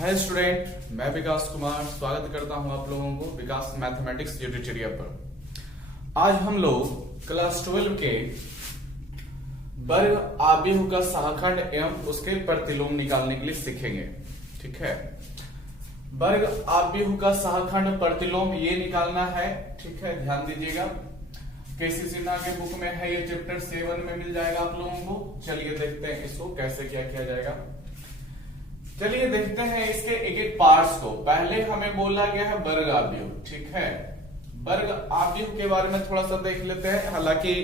Hi student, मैं विकास कुमार स्वागत करता हूं आप लोगों को विकास मैथमेटिक्स ट्यूटोरियल पर। आज हम लोग क्लास 12 के वर्ग आव्यूह का सहाखंड एवं उसके प्रतिलोम निकालने के लिए सीखेंगे। ठीक है, वर्ग आव्यूह का सहाखंड प्रतिलोम ये निकालना है। ठीक है, ध्यान दीजिएगा। केसी सिन्हा के बुक में है, ये चैप्टर 7 में मिल जाएगा आप लोगों को। चलिए देखते हैं इसको कैसे क्या किया जाएगा। चलिए देखते हैं इसके एक एक पार्ट्स को। पहले हमें बोला गया है वर्ग आव्यूह। ठीक है, वर्ग आव्यूह के बारे में थोड़ा सा देख लेते हैं। हालांकि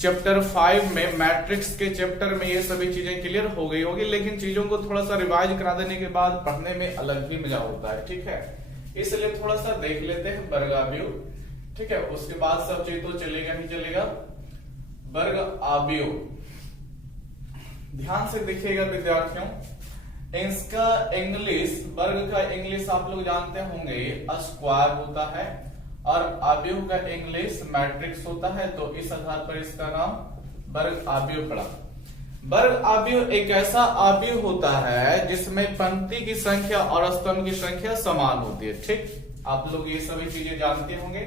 चैप्टर 5 में मैट्रिक्स के चैप्टर में ये सभी चीजें क्लियर हो गई होगी, लेकिन चीजों को थोड़ा सा रिवाइज करा देने के बाद पढ़ने में अलग ही मजा होता है। ठीक है, इसलिए थोड़ा सा देख लेते हैं वर्ग आव्यूह। ठीक है, उसके बाद सब चीज तो चलेगा ही चलेगा। वर्ग आव्यूह ध्यान से देखिएगा विद्यार्थियों। इसका इंग्लिश, वर्ग का इंग्लिश आप लोग जानते होंगे स्क्वायर होता है और आव्यूह का इंग्लिश मैट्रिक्स होता है। तो इस आधार पर इसका नाम वर्ग आव्यूह पड़ा। वर्ग आव्यूह एक ऐसा आव्यूह होता है जिसमें पंक्ति की संख्या और स्तंभ की संख्या समान होती है। ठीक, आप लोग ये सभी चीजें जानते होंगे।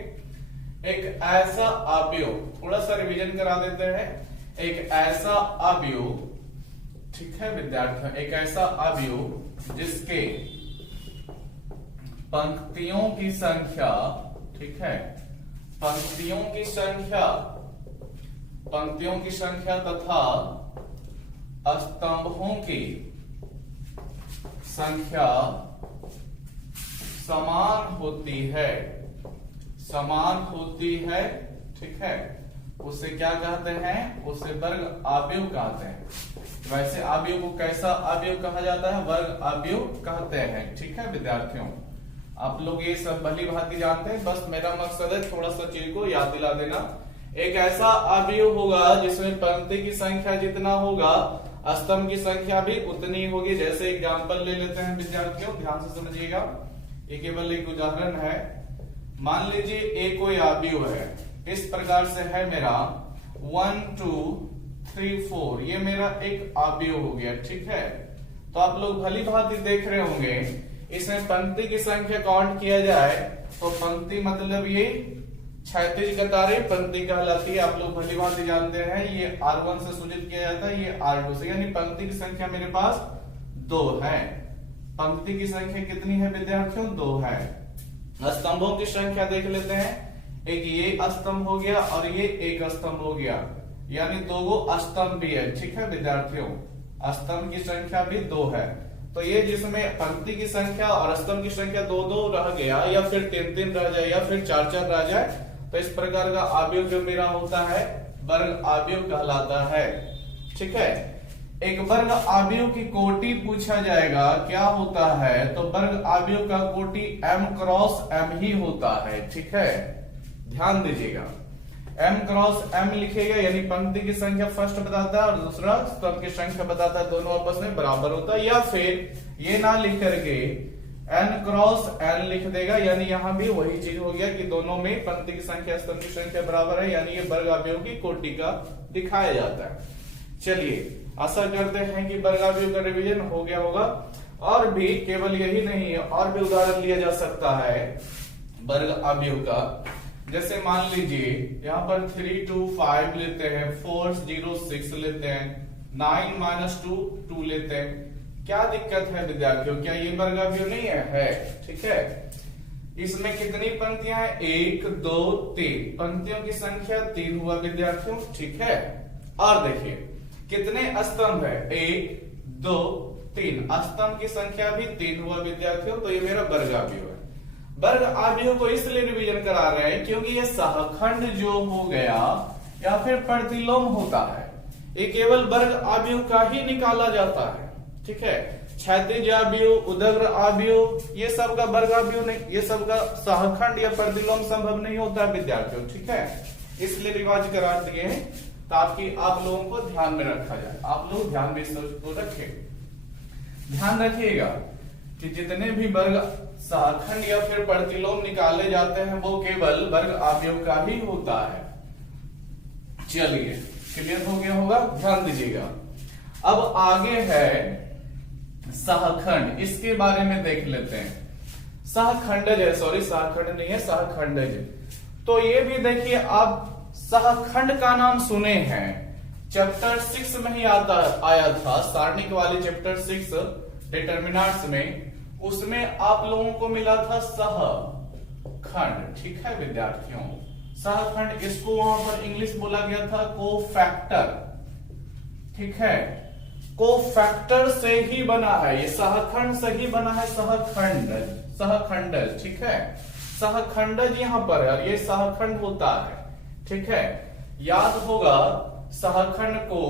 एक ऐसा आव्यूह, थोड़ा सा रिवीजन करा देते हैं। एक ऐसा आव्यूह, ठीक है विद्यार्थियों, एक ऐसा आव्यूह जिसके पंक्तियों की संख्या, ठीक है, पंक्तियों की संख्या तथा स्तंभों की संख्या समान होती है। ठीक है, उसे क्या कहते हैं? उसे वर्ग आव्यूह कहते हैं। वैसे आव्यूह को कैसा आव्यूह कहा जाता है? वर्ग आव्यूह कहते हैं। ठीक है विद्यार्थियों, आप लोग ये सब भली भांति जानते हैं, बस मेरा मकसद है थोड़ा सा चीज को याद दिला देना। एक ऐसा आव्यूह होगा जिसमें पंक्ति की संख्या जितना होगा स्तंभ की संख्या भी उतनी होगी। जैसे एग्जाम्पल ले लेते हैं विद्यार्थियों, ध्यान से समझिएगा। ये केवल एक उदाहरण है। मान लीजिए एक कोई आव्यूह है, इस प्रकार से है मेरा 1 2 3 4, ये मेरा एक आव्यूह हो गया। ठीक है, तो आप लोग भली भांति देख रहे होंगे, इसमें पंक्ति की संख्या काउंट किया जाए तो पंक्ति मतलब ये क्षैतिज कतारें पंक्ति कहलाती है। आप लोग भली भांति जानते हैं, ये R1 से सूचित किया जाता है, ये R2 से, यानी पंक्ति की संख्या मेरे पास 2 है। पंक्ति की संख्या कितनी है विद्यार्थियों? 2 है। स्तंभों की संख्या देख लेते हैं। एक ये स्तंभ हो गया और ये एक स्तंभ हो गया, यानी 2 स्तंभ भी है। ठीक है विद्यार्थियों, स्तंभ की संख्या भी 2 है। तो ये जिसमें पंक्ति की संख्या और स्तंभ की संख्या 2 रह गया, या फिर 3 रह जाए, या फिर 4 रह जाए, तो इस प्रकार का आव्यूह जो मेरा होता है वर्ग आव्यूह कहलाता है। ठीक है, एक वर्ग आव्यूह की कोटि पूछा जाएगा क्या होता है, तो वर्ग आव्यूह का कोटि m क्रॉस m ही होता है। ठीक है, ध्यान दीजिएगा, m क्रॉस m लिखेगा, यानी पंक्ति की संख्या फर्स्ट बताता है और दूसरा स्तंभ की संख्या बताता है, दोनों आपस में बराबर होता है। या फिर ये ना लिख करके n क्रॉस n लिख देगा, यानी यहां भी वही चीज हो गया कि दोनों में पंक्ति की संख्या स्तंभ की संख्या बराबर है, यानी ये वर्ग आव्यूह की कोटि का दिखाया जाता है। चलिए, आशा करते हैं कि वर्ग आव्यूह का रिवीजन हो गया होगा। और भी केवल यही नहीं है, और भी उदाहरण लिया जा सकता है वर्ग आव्यूह का। जैसे मान लीजिए यहाँ पर 3 2 5 लेते हैं, 4 0 6 लेते हैं, 9 -2 2 लेते हैं। क्या दिक्कत है विद्यार्थियों? क्या ये वर्ग आव्यूह नहीं है? ठीक है, इसमें कितनी पंक्तियां हैं? 1 2 3, पंक्तियों की संख्या 3 हुआ विद्यार्थियों। ठीक है, और देखिए कितने स्तंभ है? 1 2 3, स्तंभ की संख्या भी 3 हुआ विद्यार्थियों। तो ये मेरा वर्ग आव्यूह है। वर्ग आव्यूह को इसलिए रिवीजन करा रहे हैं क्योंकि ये सहखंड जो हो गया या फिर प्रतिलोम होता है, ये केवल वर्ग आव्यूह का ही निकाला जाता है। ठीक है, क्षैतिज आव्यूह, उदग्र आव्यूह, ये सब का वर्ग आव्यूह नहीं, ये सब का सहखंड या प्रतिलोम संभव नहीं होता है विद्यार्थियों। ठीक है, इसलिए रिवाज करा दिए हैं ताकि आप लोगों को ध्यान में रखा जाए। आप लोग ध्यान में तो रखें। ध्यान रखिएगा कि जितने भी वर्ग सहखंड या फिर प्रतिलोम निकाले जाते हैं वो केवल वर्ग आव्यूह का ही होता है। चलिए, क्लियर हो गया होगा? ध्यान दीजिएगा। अब आगे है सहखंड, इसके बारे में देख लेते हैं। सहखंडज है, सॉरी सहखंड नहीं है, सहखंडज। तो ये भी देखिए, आप सहखंड का नाम सुने हैं, चैप्टर 6 में ही आया था, सारणिक वाले चैप्टर 6 डिटर्मिनेंट्स में, उसमें आप लोगों को मिला था सहखंड। ठीक है विद्यार्थियों, सहखंड, इसको वहां पर इंग्लिश बोला गया था कोफैक्टर। ठीक है, कोफैक्टर से ही बना है, ये सहखंड से ही बना है, सहखंड, सहखंडज। ठीक है, सहखंडज यहां पर है और ये सहखंड होता है। ठीक है, याद होगा सहखंड को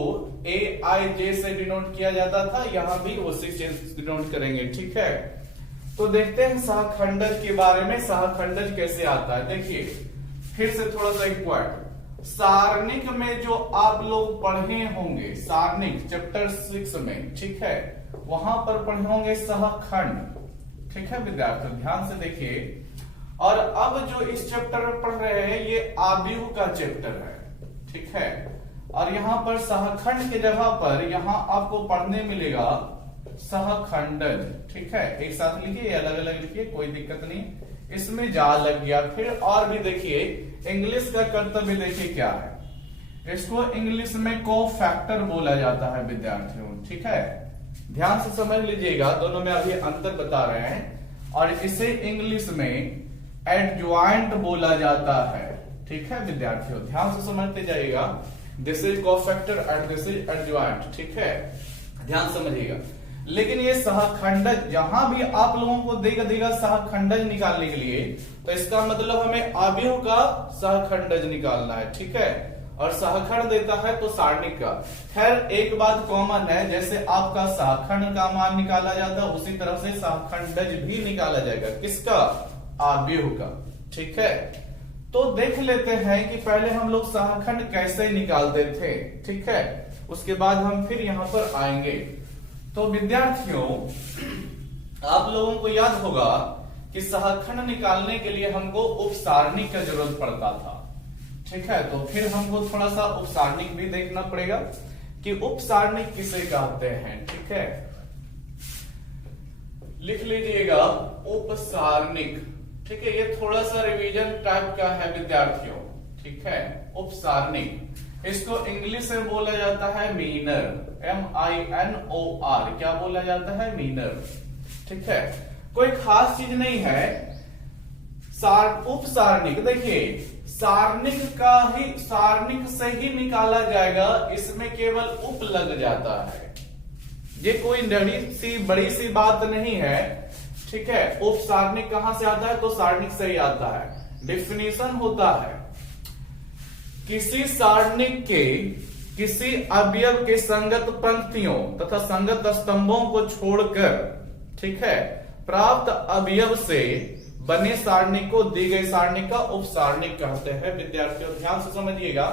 AIJ से डिनोट किया जाता था, यहां भी उसी से डिनोट करेंगे। ठीक है, तो देखते हैं सहखंडज के बारे में, सहखंडज कैसे आता है। देखिए फिर से थोड़ा सा एक पॉइंट, सारणिक में जो आप लोग पढ़े होंगे, सारणिक चैप्टर 6 में, ठीक है, वहां पर पढ़े होंगे सहखंड। ठीक है विद्यार्थियों, ध्यान से देखिए। और अब जो इस चैप्टर में पढ़ रहे हैं, ये आव्यूह का चैप्टर है। ठीक है, और यहां पर सहखंड के जगह पर यहां आपको पढ़ने मिलेगा सहखंडज। ठीक है, एक साथ लिखिए, अलग अलग लिखिए, कोई दिक्कत नहीं, इसमें जा लग गया। फिर और भी देखिए, इंग्लिश का कर्तव्य देखिए क्या है, इसको इंग्लिश में कोफैक्टर बोला जाता है विद्यार्थियों। ठीक है, ध्यान से समझ लीजिएगा, दोनों में अभी अंतर बता रहे हैं। और इसे इंग्लिश में एडज्वाइंट बोला जाता है। ठीक है विद्यार्थियों, ध्यान से समझते जाइएगा, this is cofactor and this is adjoint. ठीक है, ध्यान समझिएगा। लेकिन ये सहखंडज जहां भी आप लोगों को देगा सहखंडज निकालने के लिए, तो इसका मतलब हमें आव्यूह का सहखंडज निकालना है। ठीक है, और सहखंड देता है तो सारणिक का। खैर एक बात कॉमन है, जैसे आपका सहखंड का मान निकाला जाता है, उसी तरह से सहखंडज भी निकाला जाएगा। किसका? आव्यूह का। ठीक है, तो देख लेते हैं कि पहले हम लोग सहखंड कैसे निकालते थे। ठीक है, उसके बाद हम फिर यहां पर आएंगे। तो विद्यार्थियों, आप लोगों को याद होगा कि सहखंड निकालने के लिए हमको उपसारणिक का जरूरत पड़ता था। ठीक है, तो फिर हमको थोड़ा सा उपसारणिक भी देखना पड़ेगा कि उपसारणिक किसे कहते हैं। ठीक है, लिख लीजिएगा उपसारणिक। ठीक है, ये थोड़ा सा रिवीजन टाइप का है विद्यार्थियों। ठीक है, उपसारणिक, इसको इंग्लिश में बोला जाता है मीनर, MINOR। क्या बोला जाता है? मीनर। ठीक है, कोई खास चीज नहीं है। उपसारणिक देखिए, सारणिक का ही, सारणिक से ही निकाला जाएगा, इसमें केवल उप लग जाता है, ये कोई बड़ी सी बात नहीं है। ठीक है, उपसारणिक कहां से आता है? तो सारणिक से ही आता है। डिफिनीशन होता है, किसी सारणिक के किसी अवयव के संगत पंक्तियों तथा संगत स्तंभों को छोड़कर, ठीक है, प्राप्त अवयव से बने सारणिक को दी गई सारणिक का उपसारणिक कहते हैं। विद्यार्थियों ध्यान से समझिएगा,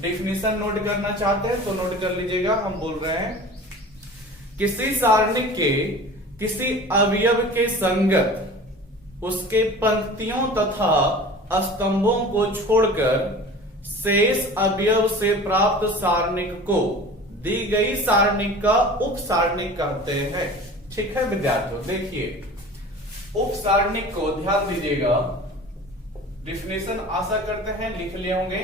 डेफिनेशन नोट करना चाहते हैं तो नोट कर लीजिएगा। हम बोल रहे हैं किसी सारणिक के किसी अवयव के संगत उसके पंक्तियों तथा स्तंभों को छोड़कर शेष अवयव से प्राप्त सारणिक को दी गई सारणिक का उपसारणिक कहते हैं। ठीक है विद्यार्थियों, देखिए उपसारणिक को ध्यान दीजिएगा, डिफिनेशन आशा करते हैं लिख लिए होंगे।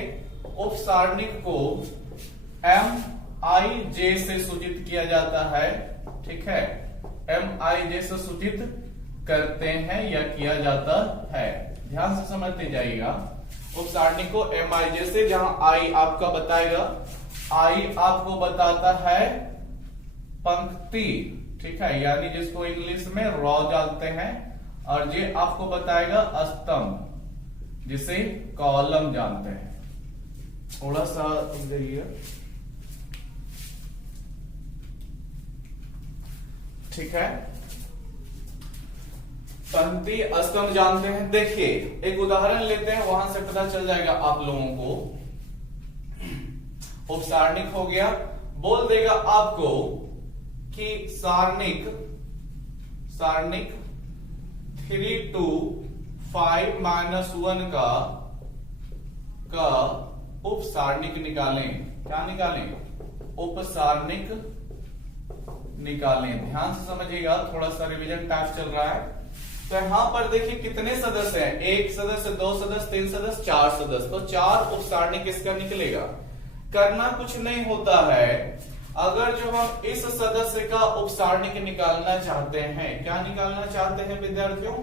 उपसारणिक को MIJ से सूचित किया जाता है। ठीक है, MIJ से सूचित करते हैं या किया जाता है, ध्यान से समझते जाइएगा। उपसारणिक को MIJ से, जहां I आपका बताएगा, I आपको बताता है पंक्ति। ठीक है, यानी जिसको इंग्लिश में रॉ जानते हैं, और ये आपको बताएगा स्तंभ, जिसे कॉलम जानते हैं। थोड़ा सा देखिए, ठीक है, पंक्ति स्तंभ जानते हैं। देखिए एक उदाहरण लेते हैं, वहां से पता चल जाएगा आप लोगों को। उपसारणिक हो गया, बोल देगा आपको कि सारणिक 3 to 5 - 1 का उपसारणिक निकालें। क्या निकालें? उपसारणिक निकालें। ध्यान से समझिएगा, थोड़ा सा रिवीजन टाइप चल रहा है। तो यहां पर देखिए कितने सदस्य हैं, एक सदस्य, दो सदस्य, तीन सदस्य, चार सदस्य। तो चार उपसारणिक इसका निकलेगा। करना कुछ नहीं होता है, अगर जो हम इस सदस्य का उपसारणिक निकालना चाहते हैं, क्या निकालना चाहते हैं विद्यार्थियों,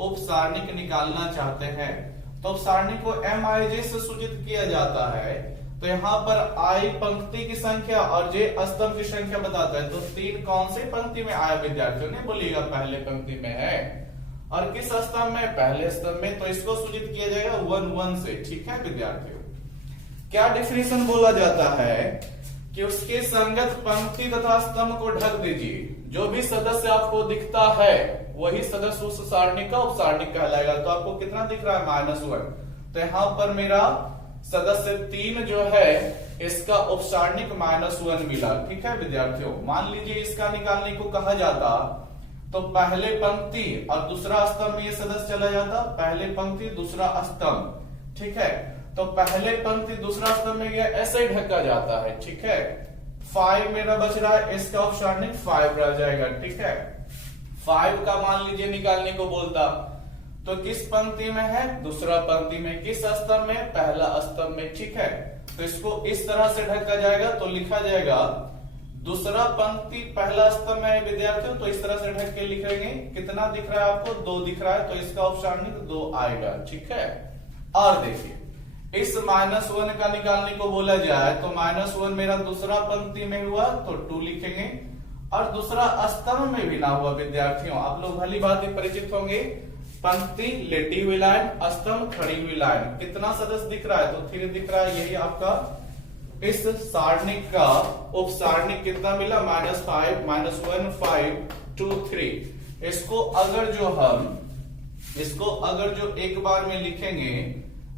उपसारणिक निकालना चाहते हैं, तो उपसारणिक को MIJ से सूचित किया जाता है। तो यहाँ पर I पंक्ति की संख्या और J स्तंभ की संख्या बताता है। तो 3 कौन से पंक्ति में आया विद्यार्थियों ने, बोलिएगा पहले पंक्ति में है। और किस स्तंभ में, पहले स्तंभ में। तो इसको सूचित किया जाएगा 1 1 से। ठीक है विद्यार्थियों, क्या डेफिनेशन बोला जाता है कि उसके संगत पंक्ति तथा स्तंभ को ढक दीजिए। जो भी सदस्य आपको दिखता है वही सदस्य उस सारणी का उपसारणिक कहलाएगा। तो आपको कितना दिख रहा है, -1। तो यहां पर मेरा सदस्य 3 जो है इसका उपसारणिक -1 मिला। ठीक है विद्यार्थियों, मान लीजिए इसका निकालने को कहा जाता तो पहले पंक्ति और दूसरा स्तंभ में ये सदस्य चला जाता, पहले पंक्ति दूसरा स्तंभ। ठीक है, तो पहले पंक्ति दूसरा स्तंभ में गया, ऐसे ही ढका जाता है। ठीक है, 5 मेरा बच रहा है, इसका उपसारणिक 5 रह जाएगा। ठीक है, 5 का मान लीजिए निकालने को बोलता, तो किस पंक्ति में है, दूसरा पंक्ति में, किस स्तंभ में, पहला स्तंभ में। ठीक है, तो इसको इस तरह से ढका जाएगा, तो लिखा जाएगा दूसरा पंक्ति पहला स्तंभ में विद्यार्थियों, तो इस तरह से ढक के लिखेंगे। कितना दिख रहा है आपको, 2 दिख रहा है, तो इसका उपसारणिक 2 आएगा। ठीक है, और देखिए इस -1 का निकालने को बोला जाए तो -1 मेरा दूसरा पंक्ति में हुआ तो 2 लिखेंगे, और दूसरा स्तंभ में भी ना हुआ विद्यार्थियों, आप लोग भली बात परिचित होंगे, पंक्ति लेटी हुई लाइन, स्तंभ खड़ी हुई लाइन। कितना सदस्य दिख रहा है, तो 3 दिख रहा है। यही आपका इस सारणिक का उपसारणिक कितना मिला, -5 -1 5 2 3। इसको अगर जो एक बार में लिखेंगे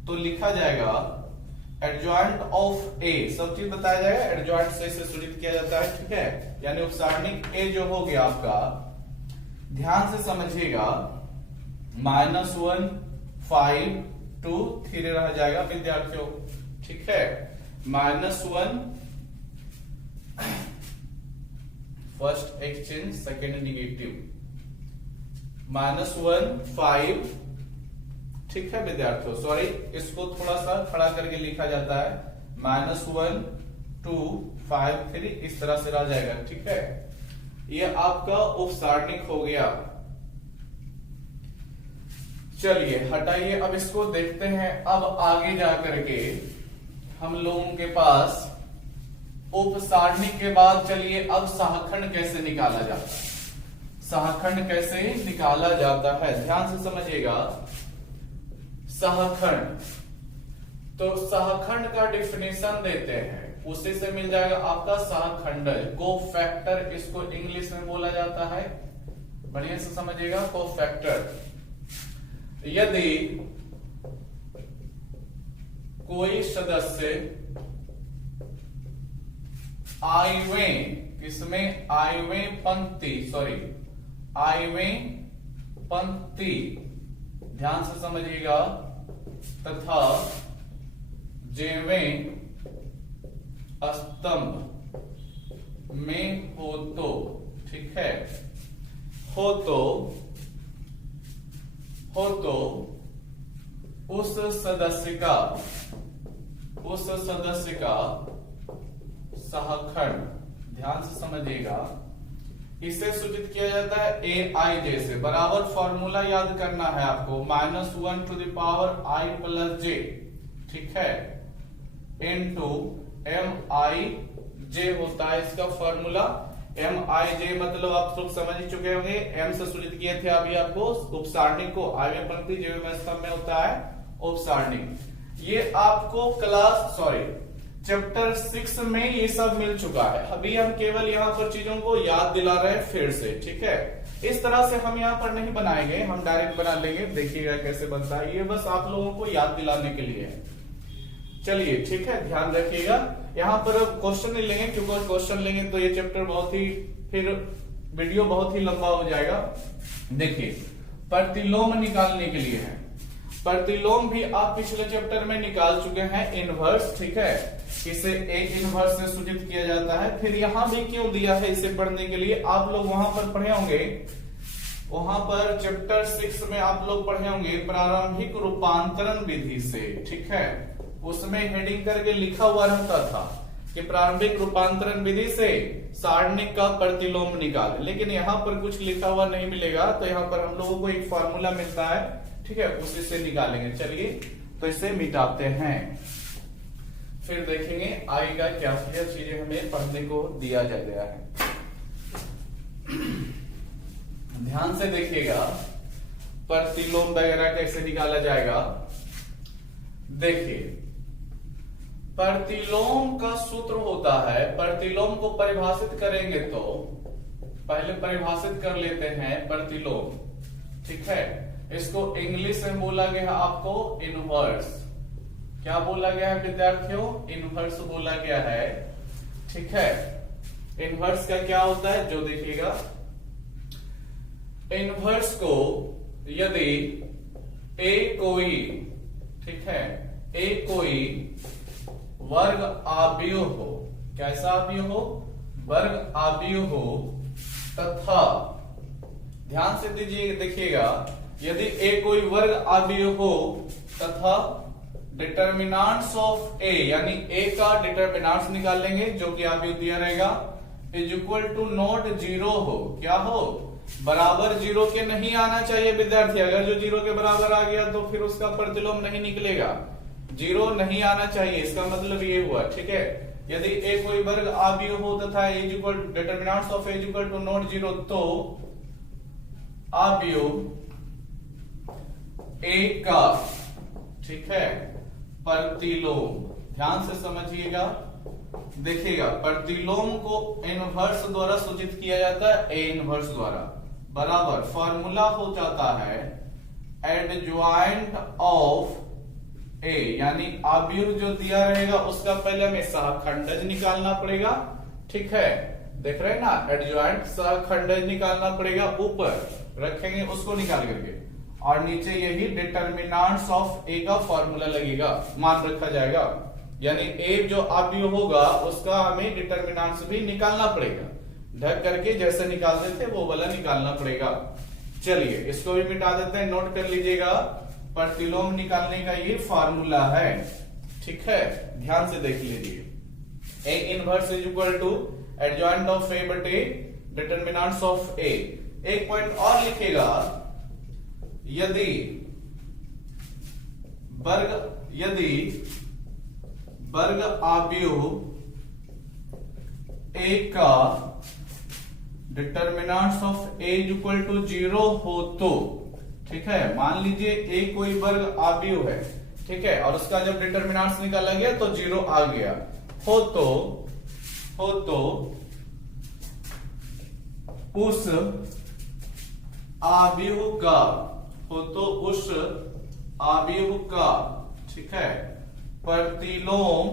तो लिखा जाएगा एडजॉइंट ऑफ ए, सब चीज बताया जाएगा, एडजॉइंट से सूचित किया जाता है। ठीक है, यानी उपसारणिक ए जो हो गया आपका, ध्यान से समझिएगा, -1 5 2 3 रह जाएगा विद्यार्थियों। ठीक है, -1 फर्स्ट एक्सचेंज, सेकेंड निगेटिव, -1 5। ठीक है विद्यार्थियों, सॉरी इसको थोड़ा सा खड़ा करके लिखा जाता है, -1 2 5 3 इस तरह से रह जाएगा। ठीक है, ये आपका उपसारणिक हो गया। चलिए हटाइए, अब इसको देखते हैं। अब आगे जाकर के हम लोगों के पास उपसारणिक के बाद चलिए अब सहखंड कैसे निकाला जाता है। सहखंड कैसे निकाला जाता है, ध्यान से समझिएगा। सहखंड, तो सहखंड का डिफिनेशन देते हैं, उसी से मिल जाएगा आपका सहखंड। कोफैक्टर इसको इंग्लिश में बोला जाता है, बढ़िया से समझिएगा, कोफैक्टर। यदि कोई सदस्य आयवें, किसमें, आयवें पंक्ति, सॉरी आयवें पंक्ति, ध्यान से समझिएगा, तथा जेवें स्तंभ में हो तो, ठीक है, हो तो उस सदस्य का सहखंड, ध्यान से समझिएगा, इसे सूचित किया जाता है AIJ से। बराबर फॉर्मूला याद करना है आपको, -1 to the power I plus J, ठीक है, इनटू MIJ होता है इसका फॉर्मूला। MIJ मतलब आप लोग समझ ही चुके होंगे, M से सूचित किए थे अभी आपको उपसारणिक को, आयवें पंक्ति जेवें स्तंभ में होता है उपसारणिक। ये आपको चैप्टर 6 में ये सब मिल चुका है। अभी हम केवल यहाँ पर चीजों को याद दिला रहे हैं फिर से, ठीक है। इस तरह से हम यहाँ पर नहीं बनाएंगे, हम डायरेक्ट बना लेंगे, देखिएगा कैसे बनता है। ये बस आप लोगों को याद दिलाने के लिए है। चलिए ठीक है, ध्यान रखिएगा। यहाँ पर क्वेश्चन नहीं लेंगे, क्योंकि क्वेश्चन लेंगे तो ये चैप्टर फिर वीडियो बहुत ही लंबा हो जाएगा। देखिए, प्रतिलोम निकालने के लिए है। प्रतिलोम भी आप पिछले चैप्टर में निकाल चुके हैं, इनवर्स, ठीक है। इसे ए इनवर्स से सूचित किया जाता है। फिर यहां भी क्यों दिया है इसे पढ़ने के लिए, आप लोग वहां पर पढ़े होंगे, वहां पर चैप्टर 6 में आप लोग पढ़े होंगे प्रारंभिक रूपांतरण विधि से, ठीक है। उसमें हेडिंग करके लिखा हुआ रहता था कि प्रारंभिक रूपांतरण विधि से सारणिक का प्रतिलोम निकाले, लेकिन यहाँ पर कुछ लिखा हुआ नहीं मिलेगा, तो यहाँ पर हम लोगों को एक फॉर्मूला मिलता है, ठीक है, उसी से निकालेंगे। चलिए तो इसे मिटाते हैं, फिर देखेंगे आएगा क्या क्या चीजें हमें पढ़ने को दिया जा गया है। ध्यान से देखिएगा प्रतिलोम वगैरह कैसे निकाला जाएगा। देखिए प्रतिलोम का सूत्र होता है, प्रतिलोम को परिभाषित करेंगे तो पहले परिभाषित कर लेते हैं प्रतिलोम, ठीक है। इसको इंग्लिश में बोला गया है आपको इनवर्स। क्या बोला गया है विद्यार्थियों, इनवर्स बोला गया है, ठीक है। इनवर्स का क्या होता है जो देखिएगा, इनवर्स को यदि ए कोई, ठीक है, ए कोई वर्ग आव्यूह हो, कैसा आव्यूह हो, वर्ग आव्यूह हो, तथा ध्यान से दीजिए देखिएगा, यदि ए कोई वर्ग आव्यूह हो तथा डिटर्मिनेंट्स ऑफ ए, यानी ए का डिटर्मिनेंट्स निकालेंगे जो कि आव्यूह दिया रहेगा, is equal to not zero हो, क्या हो, बराबर जीरो के नहीं आना चाहिए विद्यार्थी। अगर जो जीरो के बराबर आ गया तो फिर उसका प्रतिलोम नहीं निकलेगा, जीरो नहीं आना चाहिए, इसका मतलब ये हुआ, ठीक है। यदि ए कोई वर्ग आव्यूह हो तथा A is equal determinants of A is equal to not zero, तो आव्यूह ए का, ठीक है, प्रतिलोम, ध्यान से समझिएगा, देखिएगा प्रतिलोम को इनवर्स द्वारा सूचित किया जाता है, ए इनवर्स द्वारा, बराबर फॉर्मूला हो जाता है एडज्वाइंट ऑफ ए, यानी आव्यूह जो दिया रहेगा उसका पहले हमें सहखंडज निकालना पड़ेगा, ठीक है, देख रहे हैं ना, एडज्वाइंट सहखंडज निकालना पड़ेगा, ऊपर रखेंगे उसको निकाल करके, और नीचे यही डिटर्मिनेंट्स ऑफ ए का फॉर्मूला लगेगा, मान रखा जाएगा, यानी ए जो आव्यूह होगा उसका हमें डिटर्मिनेंट्स भी निकालना पड़ेगा, ढक करके जैसे निकालते थे वो वाला निकालना पड़ेगा। चलिए इसको भी मिटा देते हैं, नोट कर लीजिएगा, प्रतिलोम निकालने का ये फॉर्मूला है, ठीक है, ध्यान से देख लीजिए, A inverse is equal to adjoint of A बटे डिटर्मिनेंट्स ऑफ ए। एक पॉइंट और लिखेगा, यदि वर्ग आव्यूह ए का determinants of A is equal to zero हो तो, ठीक है, मान लीजिए ए कोई वर्ग आव्यूह है, ठीक है, और उसका जब डिटर्मिनेंट्स निकाला गया तो जीरो आ गया, हो तो उस आव्यूह का, ठीक है, प्रतिलोम,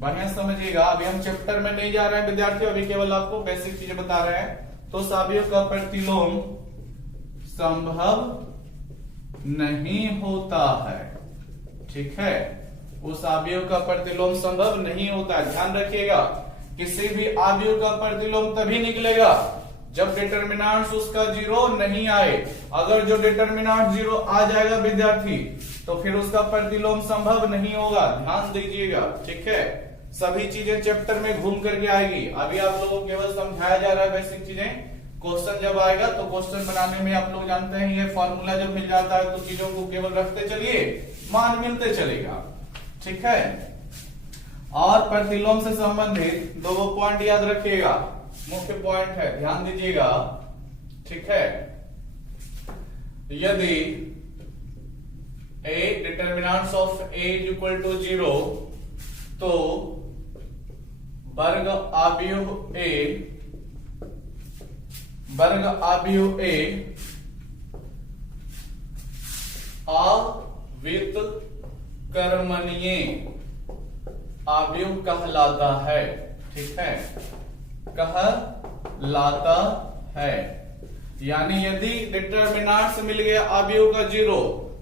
बढ़िया समझिएगा, अभी हम चैप्टर में नहीं जा रहे हैं विद्यार्थियों, अभी केवल आपको बेसिक चीजें बता रहे हैं। तो उस आव्यूह का प्रतिलोम संभव नहीं होता है, ठीक है, उस आव्यूह का प्रतिलोम संभव नहीं होता है। ध्यान रखिएगा, किसी भी आव्यूह का प्रतिलोम तभी निकलेगा जब डिटर्मिनेंट्स उसका जीरो नहीं आए। अगर जो डिटर्मिनेंट जीरो आ जाएगा विद्यार्थी तो फिर उसका प्रतिलोम संभव नहीं होगा, ध्यान दीजिएगा, ठीक है। सभी चीजें चैप्टर में घूम करके आएगी, अभी आप लोगों को केवल समझाया जा रहा है बेसिक चीजें, क्वेश्चन जब आएगा तो क्वेश्चन बनाने में आप लोग जानते हैं ये फॉर्मूला जब मिल जाता है तो चीजों को केवल रखते चलिए, मान मिलते चलेगा, ठीक है। और प्रतिलोम से संबंधित दो पॉइंट याद रखिएगा, मुख्य पॉइंट है, ध्यान दीजिएगा, ठीक है। यदि A determinants of A is equal to zero, तो वर्ग आव्यूह ए अव्युत्क्रमणीय आव्यूह कहलाता है, ठीक है, कहलाता है। यानी यदि डिटर्मिनेंट्स मिल गया आव्यूह का जीरो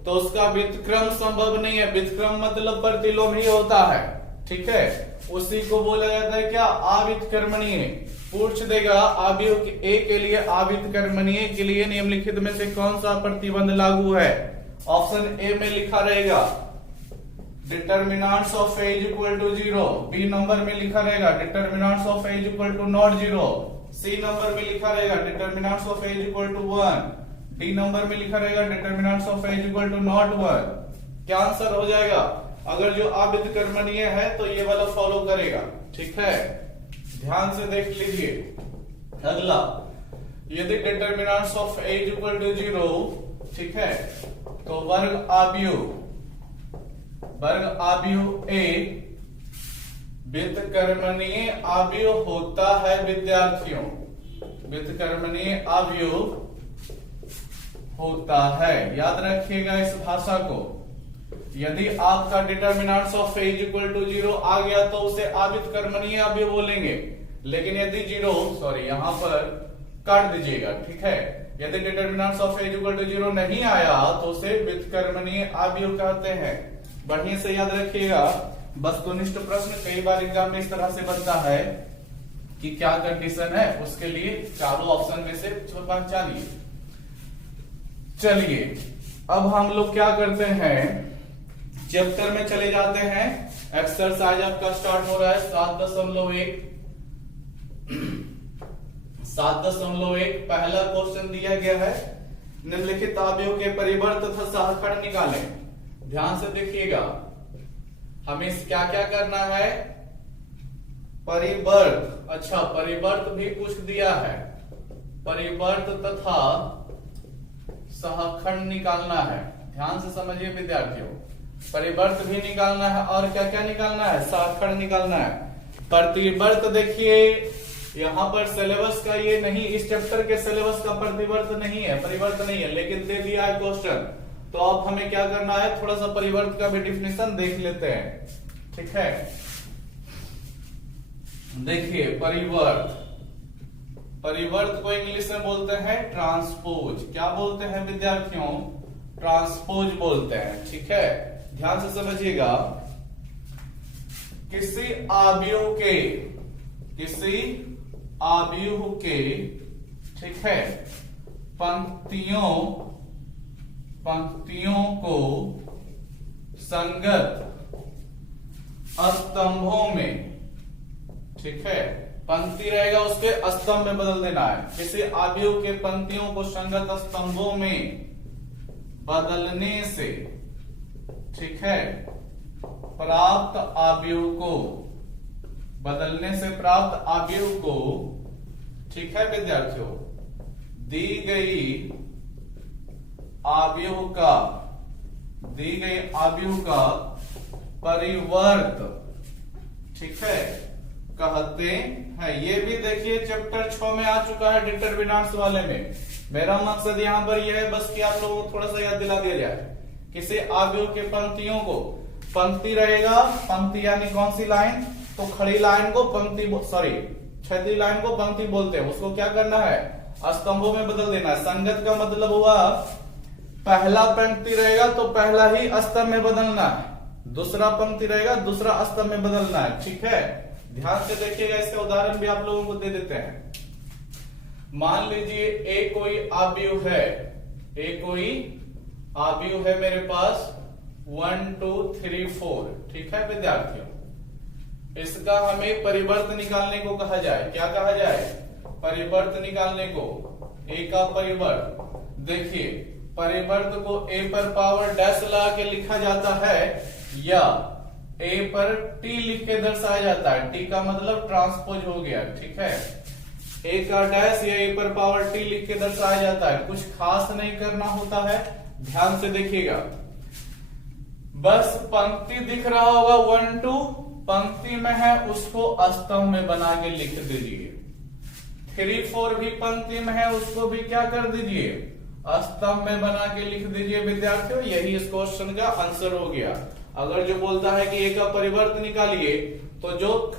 तो उसका व्युत्क्रम संभव नहीं है, व्युत्क्रम मतलब प्रतिलोम ही होता है, ठीक है, उसी को बोला जाता है क्या, आवित कर्मणीय। पूछ देगा अवयव ए के लिए आवित कर्मणीय के लिए निम्नलिखित में से कौन सा प्रतिबंध लागू है। ऑप्शन ए में लिखा रहेगा determinants of A is equal to 0, B नंबर में लिखा रहेगा determinants of A is equal to not 0, C नंबर में लिखा रहेगा determinants of A is equal to 1, D नंबर में लिखा रहेगा determinants of A is equal to not 1। क्या आंसर हो जाएगा, अगर जो आवित कर्मणीय है तो ये वाला फॉलो करेगा। ठीक है, ध्यान से देख लीजिए। अगला, यदि determinants of A is equal to 0, ठीक है, तो वर्ग आव्यूह ए व्युत्क्रमणीय आव्यूह होता है विद्यार्थियों, व्युत्क्रमणीय आव्यूह होता है। याद रखिएगा इस भाषा को। यदि आपका determinants of A is equal to 0 आ गया तो उसे आवित कर्मणीय आव्यूह बोलेंगे, लेकिन यदि यहां पर काट दीजिएगा। ठीक है, यदि determinants of A is equal to 0 नहीं आया तो उसे व्युत्क्रमणीय आव्यूह कहते हैं। बढ़िया से याद रखिएगा। वस्तुनिष्ठ प्रश्न कई बार एग्जाम में इस तरह से बनता है कि क्या कंडीशन है, उसके लिए चारों ऑप्शन में से पहचानिए। चलिए अब हम लोग क्या करते हैं, चैप्टर में चले जाते हैं। एक्सरसाइज आपका स्टार्ट हो रहा है 7.1 पहला क्वेश्चन दिया गया है, निम्नलिखित अवयव के परिवर्त तथा सहखंड निकालें। ध्यान से देखिएगा, हमें क्या क्या करना है, परिवर्त। अच्छा, परिवर्त भी पूछ दिया है, परिवर्त तथा सहखंड निकालना है। ध्यान से समझिए विद्यार्थियों, परिवर्त भी निकालना है और क्या क्या निकालना है, सहखंड निकालना है। प्रतिवर्त देखिए यहां पर सिलेबस का ये नहीं, इस चैप्टर के सिलेबस का प्रतिवर्त नहीं है, परिवर्त नहीं है, लेकिन दे दिया है क्वेश्चन, तो अब हमें क्या करना है, थोड़ा सा परिवर्त का भी डिफिनेशन देख लेते हैं। ठीक है, देखिए परिवर्त को इंग्लिश में बोलते हैं ट्रांसपोज। क्या बोलते हैं विद्यार्थियों, ट्रांसपोज बोलते हैं। ठीक है, ध्यान से समझिएगा। किसी आव्यूह के ठीक है पंक्तियों को संगत स्तंभों में, ठीक है, पंक्ति रहेगा उसके स्तंभ में बदल देना है। किसी आव्यूह के पंक्तियों को संगत स्तंभों में बदलने से, ठीक है, प्राप्त आव्यूह को, ठीक है विद्यार्थियों, दी गई आव्यूह का परिवर्त, ठीक है, कहते हैं। ये भी देखिए चैप्टर 6 में आ चुका है डिटर्मिनेंट्स वाले में। मेरा मकसद यहाँ पर यह है बस कि आप लोगों को थोड़ा सा याद दिला दिया जाए। किसी आव्यूह के पंक्तियों को, पंक्ति रहेगा, पंक्ति यानी कौन सी लाइन, तो खड़ी लाइन को क्षैतिज लाइन को पंक्ति बोलते हैं। उसको क्या करना है, स्तंभों में बदल देना है। संगत का मतलब हुआ पहला पंक्ति रहेगा तो पहला ही स्तंभ में बदलना है, दूसरा पंक्ति रहेगा दूसरा स्तंभ में बदलना है। ठीक है, ध्यान से देखिएगा, इसका उदाहरण भी आप लोगों को दे देते हैं। मान लीजिए ए कोई आव्यूह है मेरे पास 1 2 3 4, ठीक है विद्यार्थियों। इसका हमें परिवर्त निकालने को कहा जाए। क्या कहा जाए, परिवर्त निकालने को। ए का परिवर्त, देखिए परिवर्त को ए पर पावर डैश लगा के लिखा जाता है या ए पर टी लिख के दर्शाया जाता है। टी का मतलब ट्रांसपोज हो गया। ठीक है, ए का डैश या ए पर पावर टी लिख के दर्शाया जाता है। कुछ खास नहीं करना होता है, ध्यान से देखिएगा। बस पंक्ति दिख रहा होगा 1 2 पंक्ति में है, उसको स्तंभ में बना के लिख दीजिए। 3 4 भी पंक्ति में है, उसको भी क्या कर दीजिए, स्तंभ में बना के लिख दीजिए विद्यार्थियों। यही इस क्वेश्चन का आंसर हो गया। अगर जो बोलता है कि ए का परिवर्त निकालिए तो जो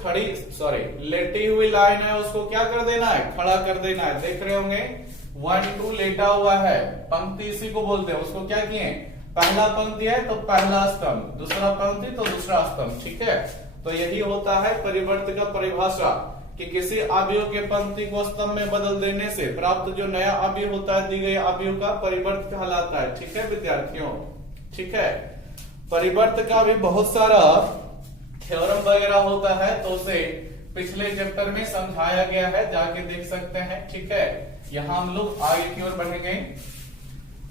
लेटी हुई लाइन है उसको क्या कर देना है, खड़ा कर देना है। देख रहे होंगे 1 2 लेटा हुआ है, पंक्ति इसी को बोलते हैं। उसको क्या किए, पहला पंक्ति है तो पहला स्तंभ, दूसरा पंक्ति तो दूसरा स्तंभ। ठीक है, तो तो यही होता है परिवर्त का परिभाषा कि किसी अवयव के पंक्ति को स्तंभ में बदल देने से प्राप्त जो नया अवयव होता है दी गई अवयव का परिवर्त कहलाता है। ठीक है विद्यार्थियों, ठीक है। परिवर्त का भी बहुत सारा थ्योरम वगैरह होता है, तो उसे पिछले चैप्टर में समझाया गया है, जाके देख सकते हैं। ठीक है, यहाँ हम लोग आगे की ओर बढ़ेंगे।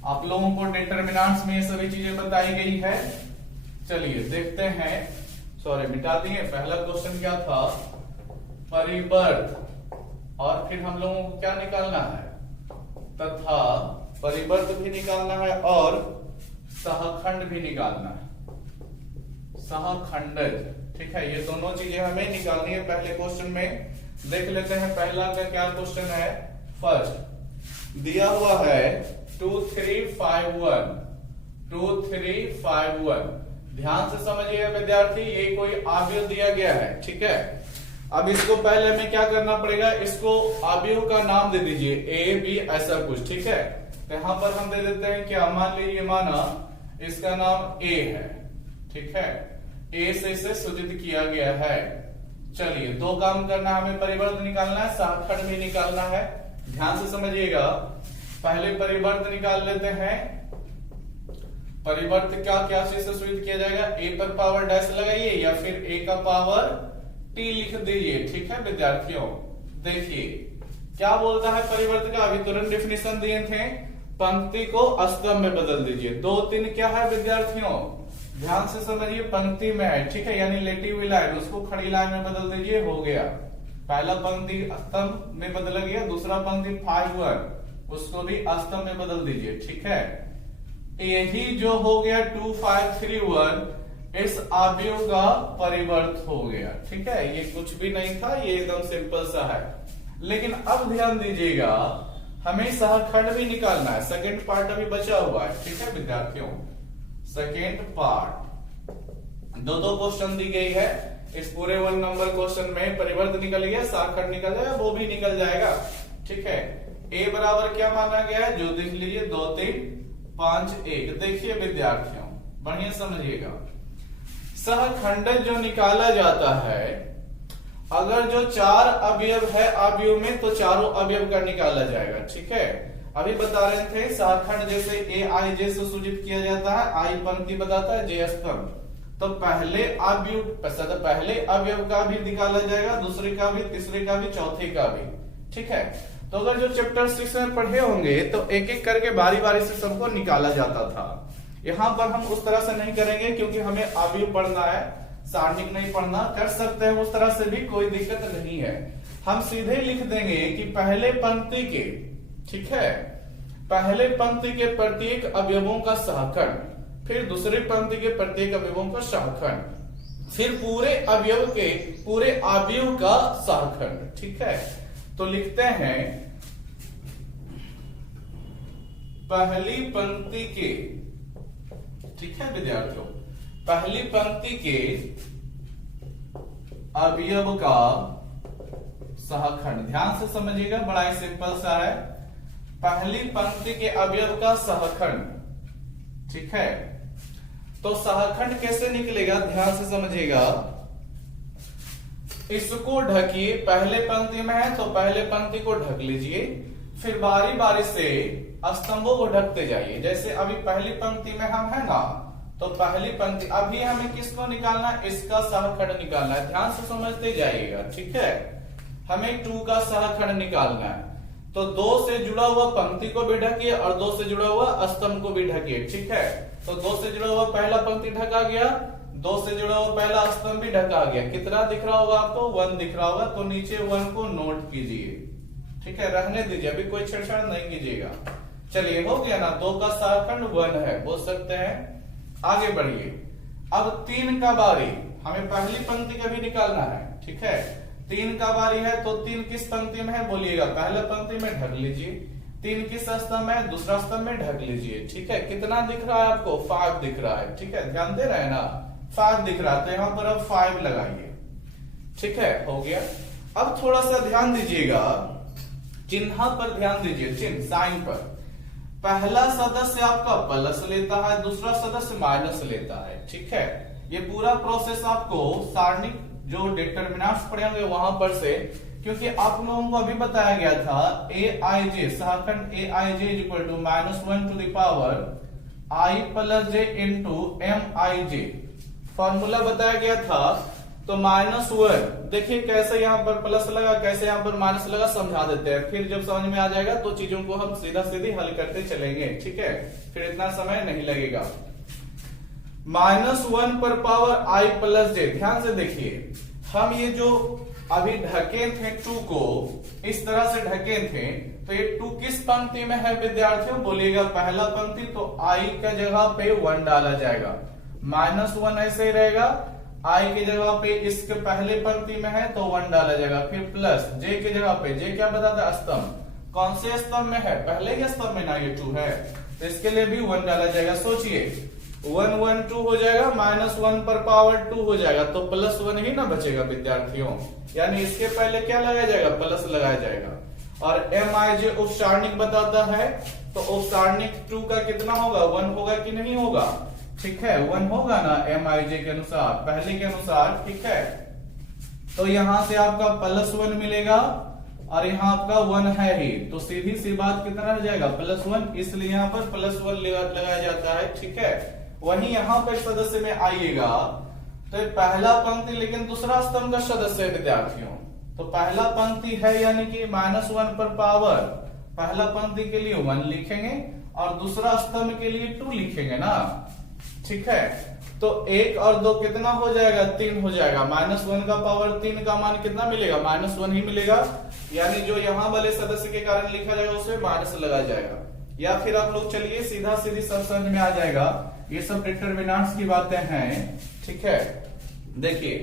आप लोगों को डिटरमिनेंट्स में ये सभी चीजें बताई गई है। चलिए देखते हैं, सॉरी मिटा दिए। पहला क्वेश्चन क्या था, परिवर्त, और फिर हम लोगों को क्या निकालना है, तथा परिवर्त भी निकालना है और सहखंड भी निकालना है, सहखंडज। ठीक है, ये दोनों चीजें हमें निकालनी है पहले क्वेश्चन में। देख लेते हैं पहला का क्या क्वेश्चन है। फर्स्ट दिया हुआ है 2 3 5 1, 2 3 5 1। ध्यान से समझिए विद्यार्थी, ये कोई अवयव दिया गया है। ठीक है, अब इसको पहले हमें क्या करना पड़ेगा, इसको अवयव का नाम दे दीजिए, ए बी ऐसा कुछ। ठीक है, तो यहां पर हम दे देते हैं क्या, मान लीजिए माना इसका नाम ए है। ठीक है, ए से इसे सूचित किया गया है। चलिए दो काम करना है, हमें परिवर्त निकालना है, सहखंड भी निकालना है। ध्यान से समझिएगा, पहले परिवर्त निकाल लेते हैं। परिवर्त क्या क्या चीज से सूचित किया जाएगा, ए पर पावर डैश लगाइए या फिर ए का पावर टी लिख दीजिए। ठीक है विद्यार्थियों, देखिए क्या बोलता है परिवर्त का, अभी तुरंत डिफिनेशन दिए थे, पंक्ति को स्तंभ में बदल दीजिए। 2 3 क्या है विद्यार्थियों, ध्यान से समझिए, पंक्ति में है। ठीक है, यानी लेटी हुई लाइन, उसको खड़ी लाइन में बदल दीजिए, हो गया। पहला पंक्ति स्तंभ में बदल गया, दूसरा पंक्ति 5 1 उसको भी स्तंभ में बदल दीजिए। ठीक है, यही जो हो गया 2 5 3 1 इस अवयव का परिवर्त हो गया। ठीक है, ये कुछ भी नहीं था, ये एकदम सिंपल सा है। लेकिन अब ध्यान दीजिएगा, हमें सहखंड भी निकालना है। सेकेंड पार्ट अभी बचा हुआ है। ठीक है विद्यार्थियों, सेकेंड पार्ट, दो क्वेश्चन दी गई है। इस पूरे 1 नंबर क्वेश्चन में परिवर्त निकल गया, सहखंड निकल जाएगा, वो भी निकल जाएगा। ठीक है, ए बराबर क्या माना गया है, जो देख लीजिए 2 3 5 1। देखिए विद्यार्थियों बढ़िया समझिएगा, सहखंडज जो निकाला जाता है, अगर जो 4 अवयव है अवयव में, तो चारों अवयव का निकाला जाएगा। ठीक है, अभी बता रहे थे सहखंड जैसे ए आई जे से सूचित किया जाता है, आई पंक्ति बताता है, जे स्तंभ। तो पहले अवयव का भी निकाला जाएगा, दूसरे का भी, तीसरे का भी, चौथे का भी। ठीक है, तो अगर जो चैप्टर 6 में पढ़े होंगे तो एक एक करके बारी बारी से सबको निकाला जाता था। यहाँ पर हम उस तरह से नहीं करेंगे, क्योंकि हमें अवयव पढ़ना है, सारणिक नहीं पढ़ना। कर सकते हैं उस तरह से भी, कोई दिक्कत नहीं है। हम सीधे लिख देंगे कि पहले पंक्ति के, ठीक है, पहले पंक्ति के प्रत्येक अवयवों का सहखंड, फिर दूसरे पंक्ति के प्रत्येक अवयवों का सहखंड, फिर पूरे अवयव का सहखंड। ठीक है, तो लिखते हैं पहली पंक्ति के, ठीक है विद्यार्थियों, पहली पंक्ति के अवयव का सहखंड। ध्यान से समझिएगा, बड़ा ही सिंपल सा है, पहली पंक्ति के अवयव का सहखंड। ठीक है, तो सहखंड कैसे निकलेगा, ध्यान से समझिएगा। इसको ढकिए, पहले पंक्ति में है तो पहले पंक्ति को ढक लीजिए, फिर बारी बारी से स्तंभों को ढकते जाइए। जैसे अभी पहली पंक्ति में हम है ना, तो पहली पंक्ति, अभी हमें किसको निकालना है, इसका सहखंड निकालना है। ध्यान से समझते जाइएगा। ठीक है, हमें 2 का सहखंड निकालना है, तो 2 से जुड़ा हुआ पंक्ति को भी ढकिए और 2 से जुड़ा हुआ स्तंभ को भी ढकिए। ठीक है, तो 2 से जुड़ा हुआ पहला पंक्ति ढका गया, 2 से जुड़ा हुआ पहला स्तंभ भी ढका गया। कितना दिख रहा होगा आपको, 1 दिख रहा होगा, तो नीचे 1 को नोट कीजिए। ठीक है, रहने दीजिए, अभी कोई छेड़छाड़ नहीं कीजिएगा। चलिए हो गया ना, 2 का सहखंड 1 है, बोल सकते हैं। आगे बढ़िए, अब 3 का बारी, हमें पहली पंक्ति का भी निकालना है। ठीक है, 3 का बारी है, तो 3 किस पंक्ति में है बोलिएगा, पहले पंक्ति में ढक लीजिए। 3 किस स्तंभ में, दूसरा स्तंभ में ढक लीजिए। ठीक है, कितना दिख रहा है आपको, 5 दिख रहा है। ठीक है, ध्यान दे रहे हैं ना, 5 दिख रहा है, तो यहां पर अब 5 लगाइए। ठीक है, हो गया। अब थोड़ा सा ध्यान दीजिएगा, चिन्ह पर ध्यान दीजिए, चिन्ह साइन पर। पहला सदस्य आपका प्लस लेता है, दूसरा सदस्य माइनस लेता है। ठीक है, ये पूरा प्रोसेस आपको सारणिक जो डिटरमिनेंट्स पढ़ेंगे वहां पर से, क्योंकि आप लोगों को अभी बताया गया था ए आई जे, सहाखंड A I J is equal to -1 to the power I plus J into M I J, formula बताया गया था। तो -1 देखिए कैसे यहाँ पर प्लस लगा, कैसे यहाँ पर माइनस लगा, समझा देते हैं, फिर जब समझ में आ जाएगा तो चीजों को हम सीधा सीधी हल करते चलेंगे, ठीक है, फिर इतना समय नहीं लगेगा। -1 पर पावर आई प्लस जे, ध्यान से देखिए, हम ये जो अभी ढके थे 2 को इस तरह से ढके थे, तो ये 2 किस पंक्ति में है विद्यार्थियों, बोलिएगा पहला पंक्ति, तो आई का जगह पे 1 डाला जाएगा, -1 ऐसे ही रहेगा, आई की जगह पे इसके पहले पंक्ति में है तो 1 डाला जाएगा, फिर प्लस जे की जगह पे, जे क्या बताता है, स्तंभ, कौन से स्तंभ में है, पहले के स्तंभ में ना, ये 2 है, तो इसके लिए भी 1 डाला जाएगा। सोचिए 1 1 2 हो जाएगा, -1 पर पावर 2 हो जाएगा, तो +1 ही ना बचेगा विद्यार्थियों, यानी इसके पहले क्या लगाया जाएगा, प्लस लगाया जाएगा। और एम आई जे उपसारणिक बताता है, तो उपसारणिक 2 का कितना होगा, 1 होगा कि नहीं होगा, ठीक है, 1 होगा ना एम आई जे के अनुसार, पहले के अनुसार, ठीक है। तो यहां से आपका +1 मिलेगा और यहाँ आपका 1 है ही, तो सीधी सी बात कितना रह जाएगा, +1, इसलिए यहाँ पर +1 लगाया जाता है, ठीक है। वहीं यहाँ पर सदस्य में आइएगा तो पहला पंक्ति लेकिन दूसरा स्तंभ का सदस्य है विद्यार्थियों, तो पहला पंक्ति है यानी कि -1 पर पावर, पहला पंक्ति के लिए 1 लिखेंगे और दूसरा स्तंभ के लिए 2 लिखेंगे ना, ठीक है। तो 1 और 2 कितना हो जाएगा, 3 हो जाएगा, -1 का पावर 3 का मान कितना मिलेगा, -1 ही मिलेगा, यानी जो यहाँ वाले सदस्य के कारण लिखा जाएगा उसमें माइनस लगा जाएगा। या फिर आप लोग चलिए सीधा सीधी सब समझ में आ जाएगा, ये सब डिटरमिनेंट्स की बातें हैं, ठीक है। देखिए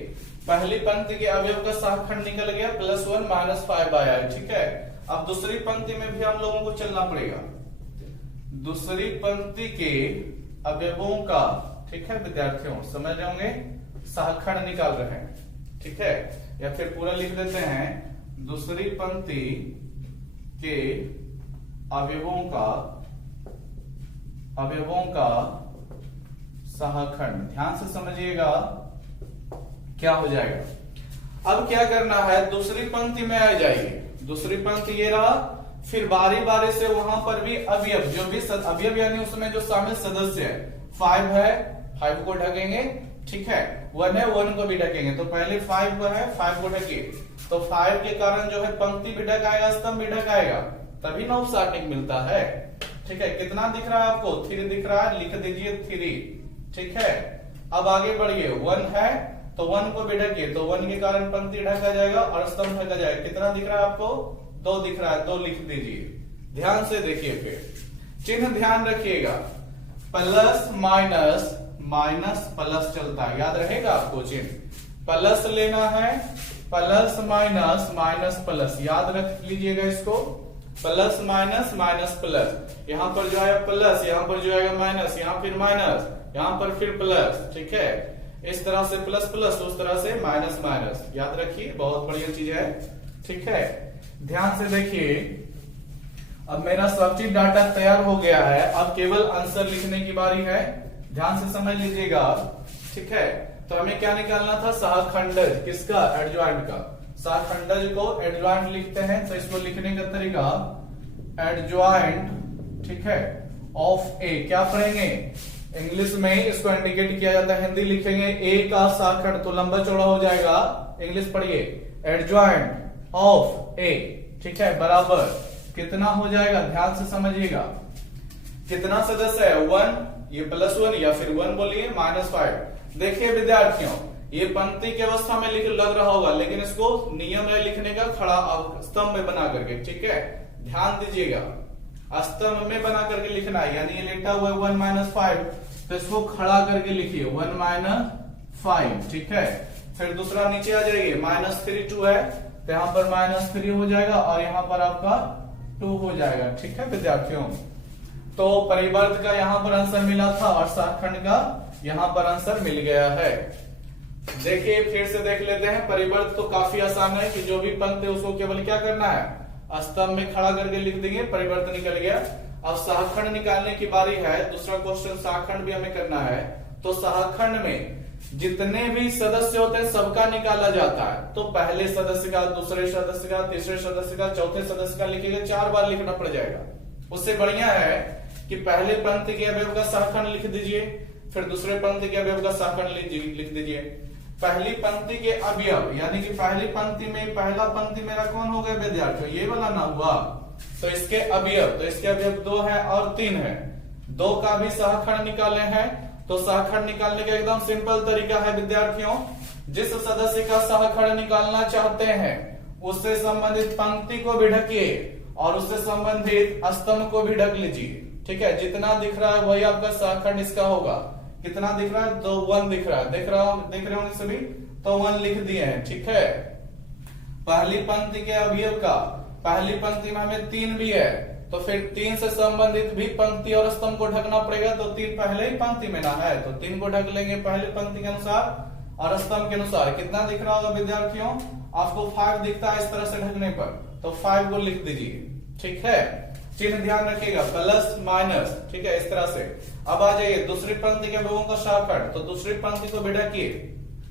पहली पंक्ति के अवयव का सहाखंड निकल गया, +1 -5 आया, ठीक है। अब दूसरी पंक्ति में भी हम लोगों को चलना पड़ेगा, दूसरी पंक्ति के अवयवों का, ठीक है विद्यार्थियों, समझ रहे होंगे, सहाखंड निकाल रहे हैं, ठीक है। या फिर पूरा लिख देते हैं, दूसरी पंक्ति के अवयवों का सहाखंड, ध्यान से समझिएगा क्या हो जाएगा। अब क्या करना है, दूसरी पंक्ति में आ जाइए, दूसरी पंक्ति ये रहा, फिर बारी बारी से वहां पर भी अवयव, जो भी अवयव यानी उसमें जो शामिल सदस्य है, 5 है, 5 को ढकेंगे, ठीक है, 1 है, 1 को भी ढकेंगे, तो पहले 5 को है, 5 को ढके, तो 5 के कारण जो है पंक्ति भी ढकाएगा, स्तंभ भी ढकाएगा, तभी ना उपसारणिक मिलता है, ठीक है। कितना दिख रहा है आपको, 3 दिख रहा है, लिख दीजिए 3, ठीक है। अब आगे बढ़िए, 1 है तो 1 को भी ढकिए, तो 1 के कारण पंक्ति ढका जाएगा और स्तंभ ढका जाएगा, कितना दिख रहा है आपको, 2 दिख रहा है, 2 लिख दीजिए। ध्यान से देखिए, फिर चिन्ह ध्यान रखिएगा, प्लस माइनस, माइनस प्लस चलता है, याद रहेगा आपको चिन्ह, प्लस लेना है, प्लस माइनस, माइनस प्लस, याद रख लीजिएगा इसको, प्लस माइनस, माइनस प्लस, यहां पर जो है प्लस, यहां पर जो आएगा माइनस, यहां फिर माइनस, यहां पर फिर प्लस, ठीक है। इस तरह से प्लस प्लस, उस तरह से माइनस माइनस, याद रखिए, बहुत बढ़िया चीज है, ठीक है। ध्यान से देखिए, अब मेरा सब चीज डाटा तैयार हो गया है, अब केवल आंसर लिखने की बारी है, ध्यान से समझ लीजिएगा, ठीक है। तो हमें क्या निकालना था, सहाखंडज, किसका, एडजॉइंट का, सहाखंडज को एडजॉइंट लिखते हैं, तो इसको लिखने का तरीका एडजॉइंट, ठीक है, ऑफ ए, क्या पढ़ेंगे, इंग्लिश में इसको इंडिकेट किया जाता है, हिंदी लिखेंगे ए का सहाखंड, तो लंबा चौड़ा हो जाएगा, इंग्लिश पढ़िए, एडजॉइंट ऑफ ए, ठीक है, बराबर कितना हो जाएगा, ध्यान से समझिएगा, कितना सदस्य है, 1, ये +1 या फिर 1 बोलिए, -5। देखिए विद्यार्थियों, ये पंक्ति की अवस्था में लिख लग रहा होगा, लेकिन इसको नियम है लिखने का, खड़ा स्तंभ में बना करके, ठीक है, ध्यान दीजिएगा, स्तंभ में बना करके लिखना है, यानी ये लेटा हुआ है 1 -5, तो इसको खड़ा करके लिखिए 1 -5, ठीक है। फिर दूसरा नीचे आ जाइए, -3 2 है, तो यहाँ पर -3 हो जाएगा और यहाँ पर आपका 2 हो जाएगा, ठीक है विद्यार्थियों। तो परिवर्त का यहाँ पर आंसर मिला था और सहाखंड का यहाँ पर आंसर मिल गया है। देखिए फिर से देख लेते हैं, परिवर्त तो काफी आसान है कि जो भी पंक्ति उसको केवल क्या करना है, स्तंभ में खड़ा करके लिख देंगे, परिवर्त निकल गया। अब सहाखंड निकालने की बारी है, दूसरा क्वेश्चन सहाखंड भी हमें करना है। तो सहाखंड में जितने भी सदस्य होते हैं सबका निकाला जाता है। तो पहले सदस्य का, दूसरे सदस्य का, तीसरे सदस्य का, चौथे सदस्य का लिखेंगे, 4 बार लिखना पड़ जाएगा। उससे बढ़िया है कि पहले पंक्ति के अवयव का सहखंड लिख दीजिए, फिर दूसरे पंक्ति के अवयव का सहखंड लिख दीजिए। पहली पंक्ति के अवयव यानी कि पहली पंक्ति में पहला पंक्ति मेरा कौन हो गया विद्यार्थियों, ये वाला ना हुआ। तो इसके अवयव 2 है और 3 है। 2 का भी सहखंड निकाले हैं। तो सहखंड निकालने का एकदम सिंपल तरीका है विद्यार्थियों, जिस सदस्य का सहखंड निकालना चाहते हैं उससे संबंधित पंक्ति को भी ढकिए और उससे संबंधित स्तंभ को भी ढक लीजिए। ठीक है, जितना दिख रहा है वही आपका सहखंड इसका होगा। कितना दिख रहा है, तो 1 दिख रहा है। देख रहे होंगे सभी, तो 1 लिख दिए हैं। ठीक है, पहली पंक्ति के अवयव का, पहली पंक्ति में हमें 3 भी है, तो फिर 3 से संबंधित भी पंक्ति और स्तंभ को ढकना पड़ेगा। तो 3 पहले ही पंक्ति में ना है, तो 3 को ढक लेंगे पहले पंक्ति के अनुसार और स्तंभ के अनुसार। कितना दिख रहा होगा विद्यार्थियों, आपको 5 दिखता है इस तरह से ढकने पर, तो 5 को लिख दीजिए। ठीक है, चिन्ह ध्यान रखिएगा, प्लस माइनस। ठीक है, इस तरह से। अब आ जाइए दूसरी पंक्ति के अवयवों का सहखंड, तो दूसरी पंक्ति को भी ढकिए।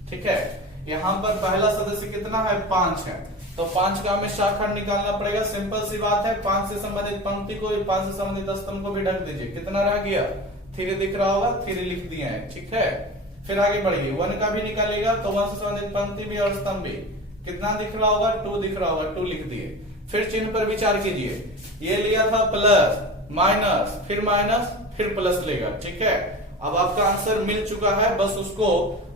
ठीक है, यहाँ पर पहला सदस्य कितना है, 5 है, तो 5 का हमें सहखंड निकालना पड़ेगा। सिंपल सी बात है, 5 से संबंधित पंक्ति को, 5 से संबंधित स्तंभ को भी ढक दीजिए। कितना रह गया, 3 दिख रहा होगा, 3 लिख दिए हैं। ठीक है, फिर आगे बढ़िए, 1 का भी निकालेगा, तो 1 से संबंधित पंक्ति भी और स्तंभ भी। कितना दिख रहा होगा, 2 दिख रहा होगा, 2 लिख दिए। फिर चिन्ह पर विचार कीजिए, ये लिया था प्लस माइनस, फिर प्लस लेगा। ठीक है, अब आपका आंसर मिल चुका है, बस उसको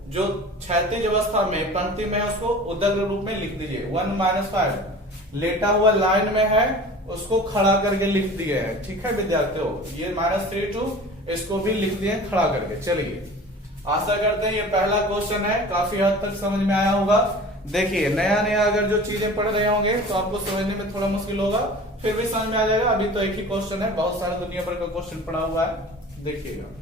जो क्षैतिज अवस्था में पंक्ति में है उसको उदग्र रूप में लिख दीजिए। 1 - 5 लेटा हुआ लाइन में है, उसको खड़ा करके लिख दिए है। ठीक है विद्यार्थियों, ये -3 इसको भी लिख दिए खड़ा करके। चलिए, आशा करते हैं ये पहला क्वेश्चन है, काफी हद तक समझ में आया होगा। देखिए, नया अगर जो चीजें पढ़ रहे होंगे तो आपको समझने में थोड़ा मुश्किल होगा, फिर भी समझ में आ जाएगा। अभी तो एक ही क्वेश्चन है, बहुत सारा दुनिया भर का क्वेश्चन पड़ा हुआ है, देखिएगा।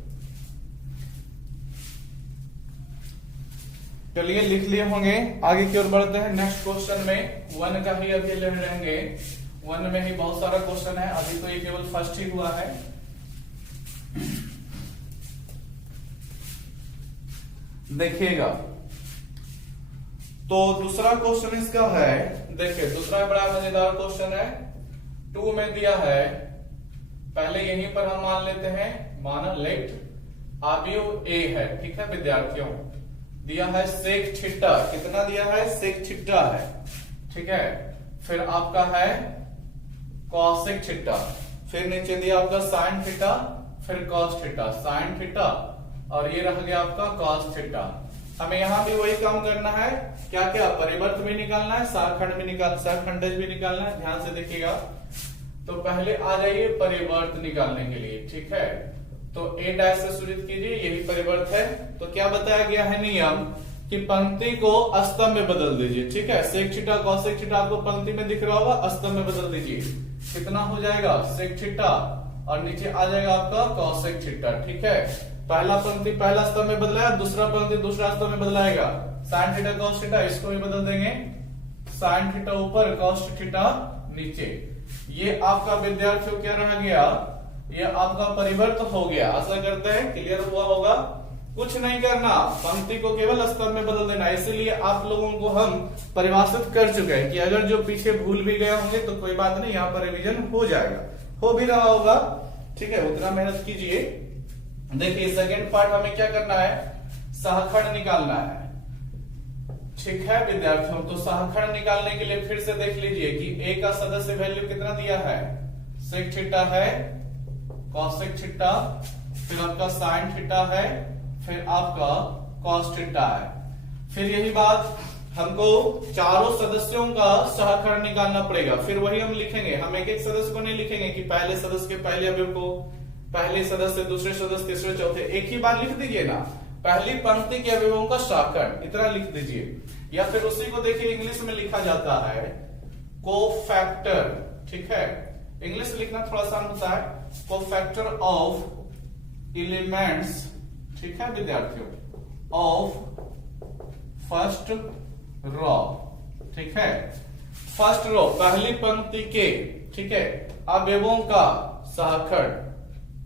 चलिए, लिख लिए होंगे, आगे की ओर बढ़ते हैं। नेक्स्ट क्वेश्चन में 1 का ही अभी ले रहेंगे। 1 में ही बहुत सारा क्वेश्चन है, अभी तो ये केवल फर्स्ट ही हुआ है। देखिएगा, तो दूसरा क्वेश्चन इसका है, देखिए दूसरा बड़ा मजेदार क्वेश्चन है। 2 में दिया है, पहले यहीं पर हम मान लेते हैं, माना लेट अवयव A है। ठीक है विद्यार्थियों, दिया है सेक थीटा। कितना दिया है, सेक थीटा है। ठीक है, फिर आपका है कॉसेक थीटा, फिर नीचे दिया आपका साइन थीटा, फिर कॉस थीटा, साइन थीटा, और ये रह गया आपका कॉस थीटा। हमें यहां भी वही काम करना है, क्या क्या, परिवर्त भी निकालना है, सहखंड भी सहखंडज भी निकालना है। ध्यान से देखिएगा, तो पहले आ जाइए परिवर्त निकालने के लिए। ठीक है, तो A' से सूचित कीजिए, यही परिवर्त है। तो क्या बताया गया है नियम, कि पंक्ति को स्तंभ में बदल दीजिए। ठीक है, सेक थीटा कॉसेक थीटा आपको पंक्ति में दिख रहा होगा, स्तंभ में बदल दीजिए। कितना हो जाएगा, सेक थीटा, और नीचे आ जाएगा आपका कॉसेक थीटा। ठीक है, पहला पंक्ति पहला स्तंभ में बदलाया, दूसरा पंक्ति दूसरा स्तंभ में बदलाएगा। साइन थीटा कॉस थीटा इसको भी बदल देंगे, साइन थीटा ऊपर कॉस थीटा नीचे। ये आपका विद्यार्थियों क्या रह गया, ये आपका परिवर्त हो गया। आशा करते हैं क्लियर हुआ होगा। कुछ नहीं करना, पंक्ति को केवल स्तंभ में बदल देना। इसीलिए आप लोगों को हम परिभाषित कर चुके हैं कि अगर जो पीछे भूल भी गए होंगे तो कोई बात नहीं, यहाँ पर रिवीजन हो जाएगा, हो भी रहा होगा। ठीक है, उतना मेहनत कीजिए। देखिए, सेकेंड पार्ट हमें क्या करना है, सहखंड निकालना है। ठीक है विद्यार्थियों, तो सहखंड निकालने के लिए फिर से देख लीजिए कि A का सदस्य वैल्यू कितना दिया है, सेक थीटा है, कॉसेक थीटा, फिर आपका साइन थीटा है, फिर आपका कॉस थीटा है। फिर यही बात हमको चारों सदस्यों का सहखंड निकालना पड़ेगा। फिर वही हम लिखेंगे, हम एक एक सदस्य को नहीं लिखेंगे कि पहले सदस्य के पहले अवयव को, पहले सदस्य दूसरे सदस्य तीसरे चौथे, एक ही बार लिख दीजिए ना, पहली पंक्ति के अवयवों का सहखंड इतना लिख दीजिए। या फिर उसी को देखिए इंग्लिश में लिखा जाता है कोफैक्टर। ठीक है, इंग्लिश लिखना थोड़ा आसान होता है, कोफैक्टर ऑफ एलिमेंट्स। ठीक है विद्यार्थियों, ऑफ फर्स्ट रो। ठीक है, फर्स्ट रो पहली पंक्ति के, ठीक है, अवयवों का सहखंड,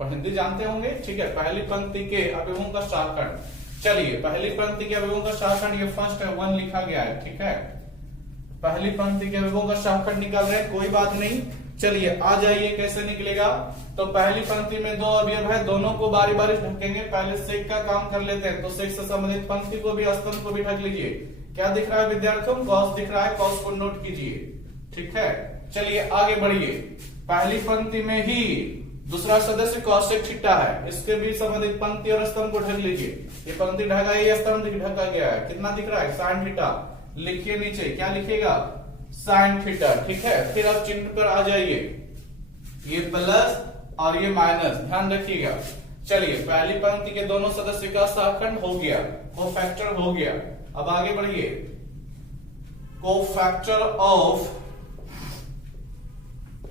हिंदी जानते होंगे। ठीक है, पहली पंक्ति के अवयवों का सहखंड। चलिए पहली पंक्ति के अवयवों का शाखंड, ये फर्स्ट है 1 लिखा गया है, ठीक है। पहली पंक्ति के अवयवों का शाखंड निकाल रहे हैं, कोई बात नहीं। चलिए आ जाइए कैसे निकलेगा। तो पहली पंक्ति में 2 अवयव है, दोनों को बारी बारी ढकेंगे। पहले सेक का काम कर लेते हैं, तो सेक से संबंधित पंक्ति को भी स्तंभ को भी ढक लीजिए। क्या दिख रहा है विद्यार्थियों? कॉस दिख रहा है, कॉस को नोट कीजिए, ठीक है। चलिए आगे बढ़िए। पहली पंक्ति में ही दूसरा सदस्य कौशिक थीटा है, इसके भी संबंधित पंक्ति और स्तंभ को ढक लीजिए। ये पंक्ति ढका है, ये स्तंभ ढका गया है, कितना दिख रहा है? Sine theta. लिखिए नीचे, क्या लिखिएगा? साइन थीटा, ठीक है। फिर आप चिन्ह पर आ जाइए, ये प्लस और ये माइनस, ध्यान रखिएगा। चलिए पहली पंक्ति के दोनों सदस्य का शाखंड हो गया, कोफैक्टर हो गया। अब आगे बढ़िए। कोफैक्टर ऑफ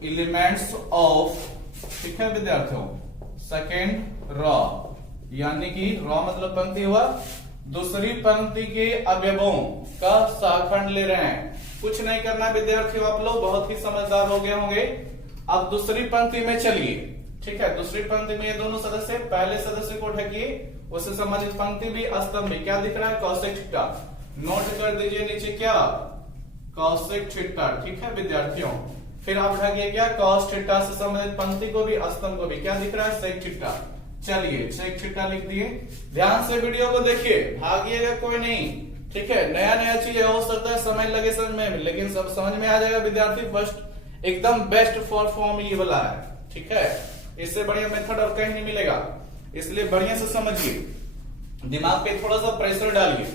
एलिमेंट्स ऑफ, ठीक है विद्यार्थियों, सेकेंड रॉ, यानी कि रॉ मतलब पंक्ति हुआ, दूसरी पंक्ति के अवयवों का शाखंड ले रहे हैं। कुछ नहीं करना विद्यार्थियों, आप लोग बहुत ही समझदार हो गए होंगे। अब दूसरी पंक्ति में चलिए, ठीक है। दूसरी पंक्ति में ये दोनों सदस्य, पहले सदस्य को ढकिए, उससे संबंधित पंक्ति भी स्तंभ भी। क्या दिख रहा है? Cosec theta. नोट कर दीजिए नीचे, क्या? कॉसेक थीटा, ठीक है विद्यार्थियों। फिर आप ढकिए क्या? कॉस थीटा से संबंधित पंक्ति को भी स्तंभ को भी। क्या दिख रहा है? Sec theta. चलिए सेक थीटा लिख दिए। ध्यान से वीडियो को देखिए, भागिएगा कोई नहीं, ठीक है। नया नया चीज हो सकता है समय लगे समझ में, लेकिन सब समझ में आ जाएगा विद्यार्थी। फर्स्ट एकदम बेस्ट फॉर फॉर्म ये वाला है, ठीक है। इससे बढ़िया मेथड और कहीं नहीं मिलेगा, इसलिए बढ़िया से समझिए, दिमाग पे थोड़ा सा प्रेशर डालिए।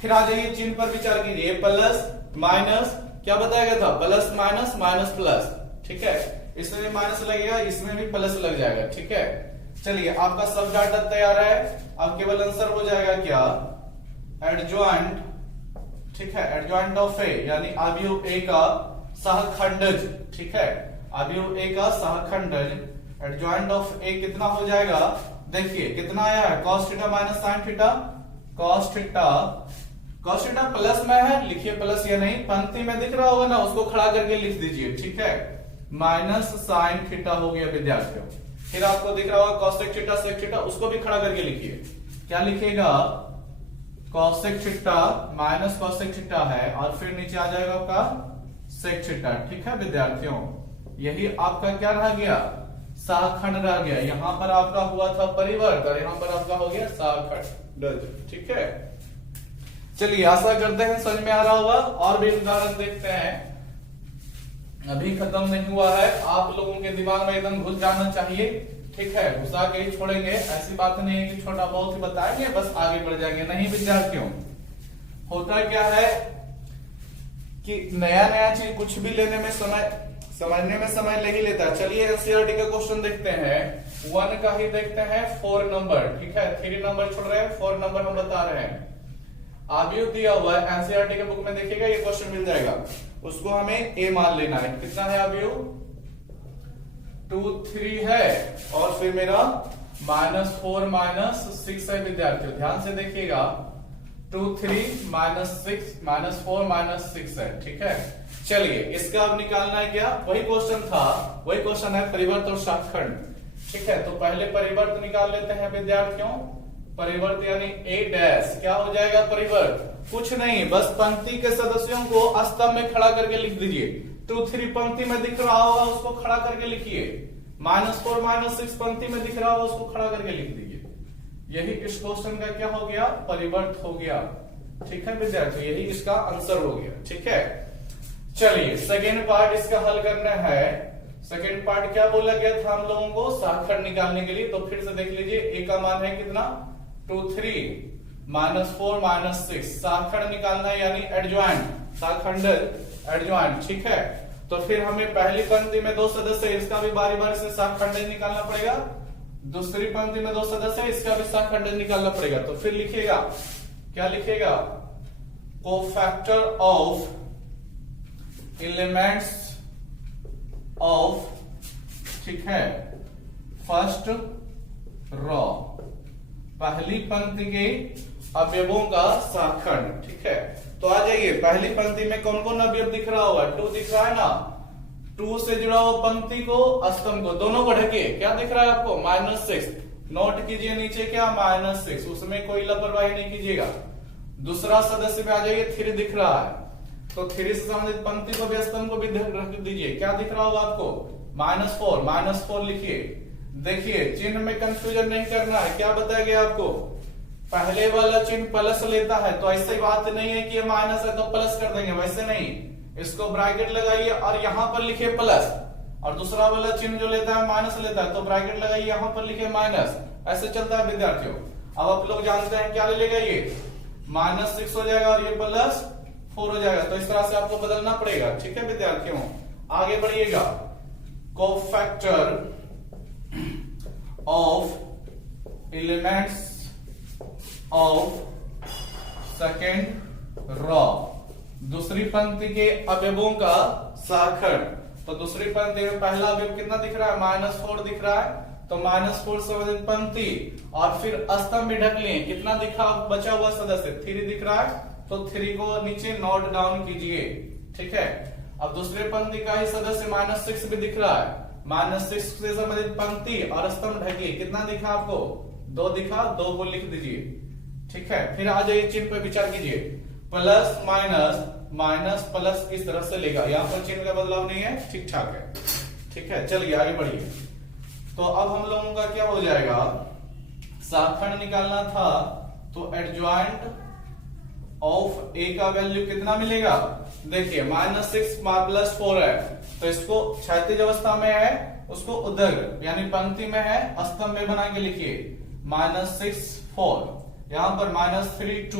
फिर आ जाइए चिन्ह पर विचार कीजिए। प्लस माइनस, क्या बताया गया था? प्लस माइनस, माइनस प्लस, ठीक है। इसमें भी माइनस लगेगा, इसमें भी प्लस लग जाएगा, ठीक है। चलिए आपका सब डाटा तैयार है, अब केवल आंसर हो जाएगा क्या? एडजॉइंट, ठीक है। एडजॉइंट ऑफ ए, यानी अवयव ए का सहखंडज, ठीक है। अवयव ए का सहखंडज, एडजॉइंट ऑफ ए कितना हो जाएगा? देखिए कितना आया है? Cos theta minus sine theta. Cos theta, cos theta plus में है, लिखिए प्लस या नहीं, पंक्ति में दिख रहा होगा ना, उसको खड़ा करके लिख दीजिए, ठीक है। माइनस साइन थीटा हो गया विद्यार्थियों। फिर आपको दिख रहा होगा कॉसेक थीटा सेक थीटा, उसको भी खड़ा करके लिखिए। क्या लिखिएगा? Cosec theta minus cosec theta है, और फिर नीचे आ जाएगा आपका सेक थीटा, ठीक है विद्यार्थियों। यही आपका क्या रह गया? शाखंड रह गया। यहां पर आपका हुआ था परिवर्तन, यहां पर आपका हो गया शाखंड, ठीक है। चलिए आशा करते हैं समझ में आ रहा होगा। और भी उदाहरण देखते हैं, अभी खत्म नहीं हुआ है, आप लोगों के दिमाग में एकदम घुस जाना चाहिए, ठीक है। घुसा के ही छोड़ेंगे, ऐसी बात नहीं है कि छोटा बहुत ही बताएंगे बस आगे बढ़ जाएंगे, नहीं विद्यार्थियों। होता क्या है कि नया नया चीज कुछ भी लेने में समय, समझने में समय ले ही लेता है। चलिए एनसीईआरटी का क्वेश्चन देखते हैं, 1 का ही देखते हैं, 4 नंबर, ठीक है। 3 नंबर छोड़ रहे हैं, 4 नंबर हम बता रहे हैं। अवयव दिया हुआ है, एनसीईआरटी के बुक में देखिएगा, ये क्वेश्चन मिल जाएगा, उसको हमें ए मान लेना है। कितना है अवयव? 2 3 है, और फिर मेरा -4 -6 है विद्यार्थियों। ध्यान से देखिएगा, 2 3 -6 -4 -6 है, ठीक है। चलिए इसका अब निकालना है क्या? वही क्वेश्चन था, वही क्वेश्चन है परिवर्त और शाखंड, ठीक है। तो पहले परिवर्त निकाल लेते हैं विद्यार्थियों। परिवर्त यानी ए डैश, क्या हो जाएगा परिवर्त? कुछ नहीं, बस पंक्ति के सदस्यों को स्तंभ में खड़ा करके लिख दीजिए। 2 3 पंक्ति में दिख रहा होगा, उसको खड़ा करके लिखिए। -4 -6 पंक्ति में दिख रहा होगा, उसको खड़ा करके लिख दीजिए। यही इस क्वेश्चन का क्या हो गया? परिवर्त हो गया, ठीक है विद्यार्थी। यही इसका आंसर हो गया, ठीक है। चलिए सेकेंड पार्ट इसका हल करना है। सेकेंड पार्ट क्या बोला गया था हम लोगों को? शाखंड निकालने के लिए। तो फिर से देख लीजिए, ए का मान है कितना? 2 3 -4 -6, शाखंड निकालना है, यानी एडजॉइंट, शाखंड एडजॉइंट, ठीक है। तो फिर हमें पहली पंक्ति में 2 सदस्य, इसका भी बारी बारी से शाखंड निकालना पड़ेगा। दूसरी पंक्ति में 2 सदस्य, इसका भी शाखंड निकालना पड़ेगा। तो फिर लिखिएगा, क्या लिखिएगा? कोफैक्टर ऑफ एलिमेंट्स ऑफ, ठीक है, फर्स्ट रॉ, पहली पंक्ति के अवयवों का शाखंड, ठीक है। तो आ जाइए, पहली पंक्ति में कौन कौन अवयव दिख रहा होगा? 2 दिख रहा है ना, 2 से जुड़ा हुआ पंक्ति को स्तंभ को दोनों को ढकिए। क्या दिख रहा है आपको? -6, नोट कीजिए नीचे क्या -6, उसमें कोई लापरवाही नहीं कीजिएगा। दूसरा सदस्य में आ जाइए, 3 दिख रहा है तो 3 से संबंधित पंक्ति को भी स्तंभ को भी रख दीजिए। क्या दिख रहा होगा आपको? -4 लिखिए। देखिए चिन्ह में कंफ्यूजन नहीं करना है। क्या बताया गया आपको? पहले वाला चिन्ह प्लस लेता है तो ऐसी बात नहीं है कि ये माइनस है तो प्लस कर देंगे, वैसे नहीं। इसको ब्रैकेट लगाइए और यहां पर लिखिए प्लस, और दूसरा वाला चिन्ह जो लेता है माइनस लेता है तो ब्रैकेट लगाइए, यहां पर लिखिए माइनस। ऐसे चलता है विद्यार्थियों। अब आप लोग जानते हैं क्या ले लेगा, ये -6 हो जाएगा और ये +4 हो जाएगा। तो इस तरह से आपको बदलना पड़ेगा। ठीक है विद्यार्थियों, आगे बढ़िएगा। Cofactor of elements of second row, दूसरी पंक्ति के अवयवों का सहखंड। तो दूसरी पंक्ति में पहला अवयव कितना दिख रहा है? -4 दिख रहा है, तो -4 से संबंधित पंक्ति और फिर स्तंभ भी ढक लिए। कितना दिखा बचा हुआ सदस्य? 3 दिख रहा है, तो 3 को नीचे नोट डाउन कीजिए। ठीक है, अब दूसरे पंक्ति का ही सदस्य -6 भी दिख रहा है, -6 से संबंधित पंक्ति और स्तंभ ढकिए। कितना दिखा आपको? 2 दिखा, 2 को लिख दीजिए। ठीक है, फिर आ जाइए चिन्ह पे विचार कीजिए। प्लस माइनस प्लस इस तरह से लेगा, यहाँ पर चिन्ह का बदलाव नहीं है, ठीक ठाक है। ठीक है, चलिए आगे बढ़िए। तो अब हम लोगों का क्या हो जाएगा? सहखंड निकालना था तो एडजॉइंट ऑफ ए का वैल्यू कितना मिलेगा? देखिए -6 +4 है, तो इसको क्षैतिज अवस्था में है, उसको उदर यानी पंक्ति में है, स्तंभ में बना के लिखिए। -6 4, यहां पर -3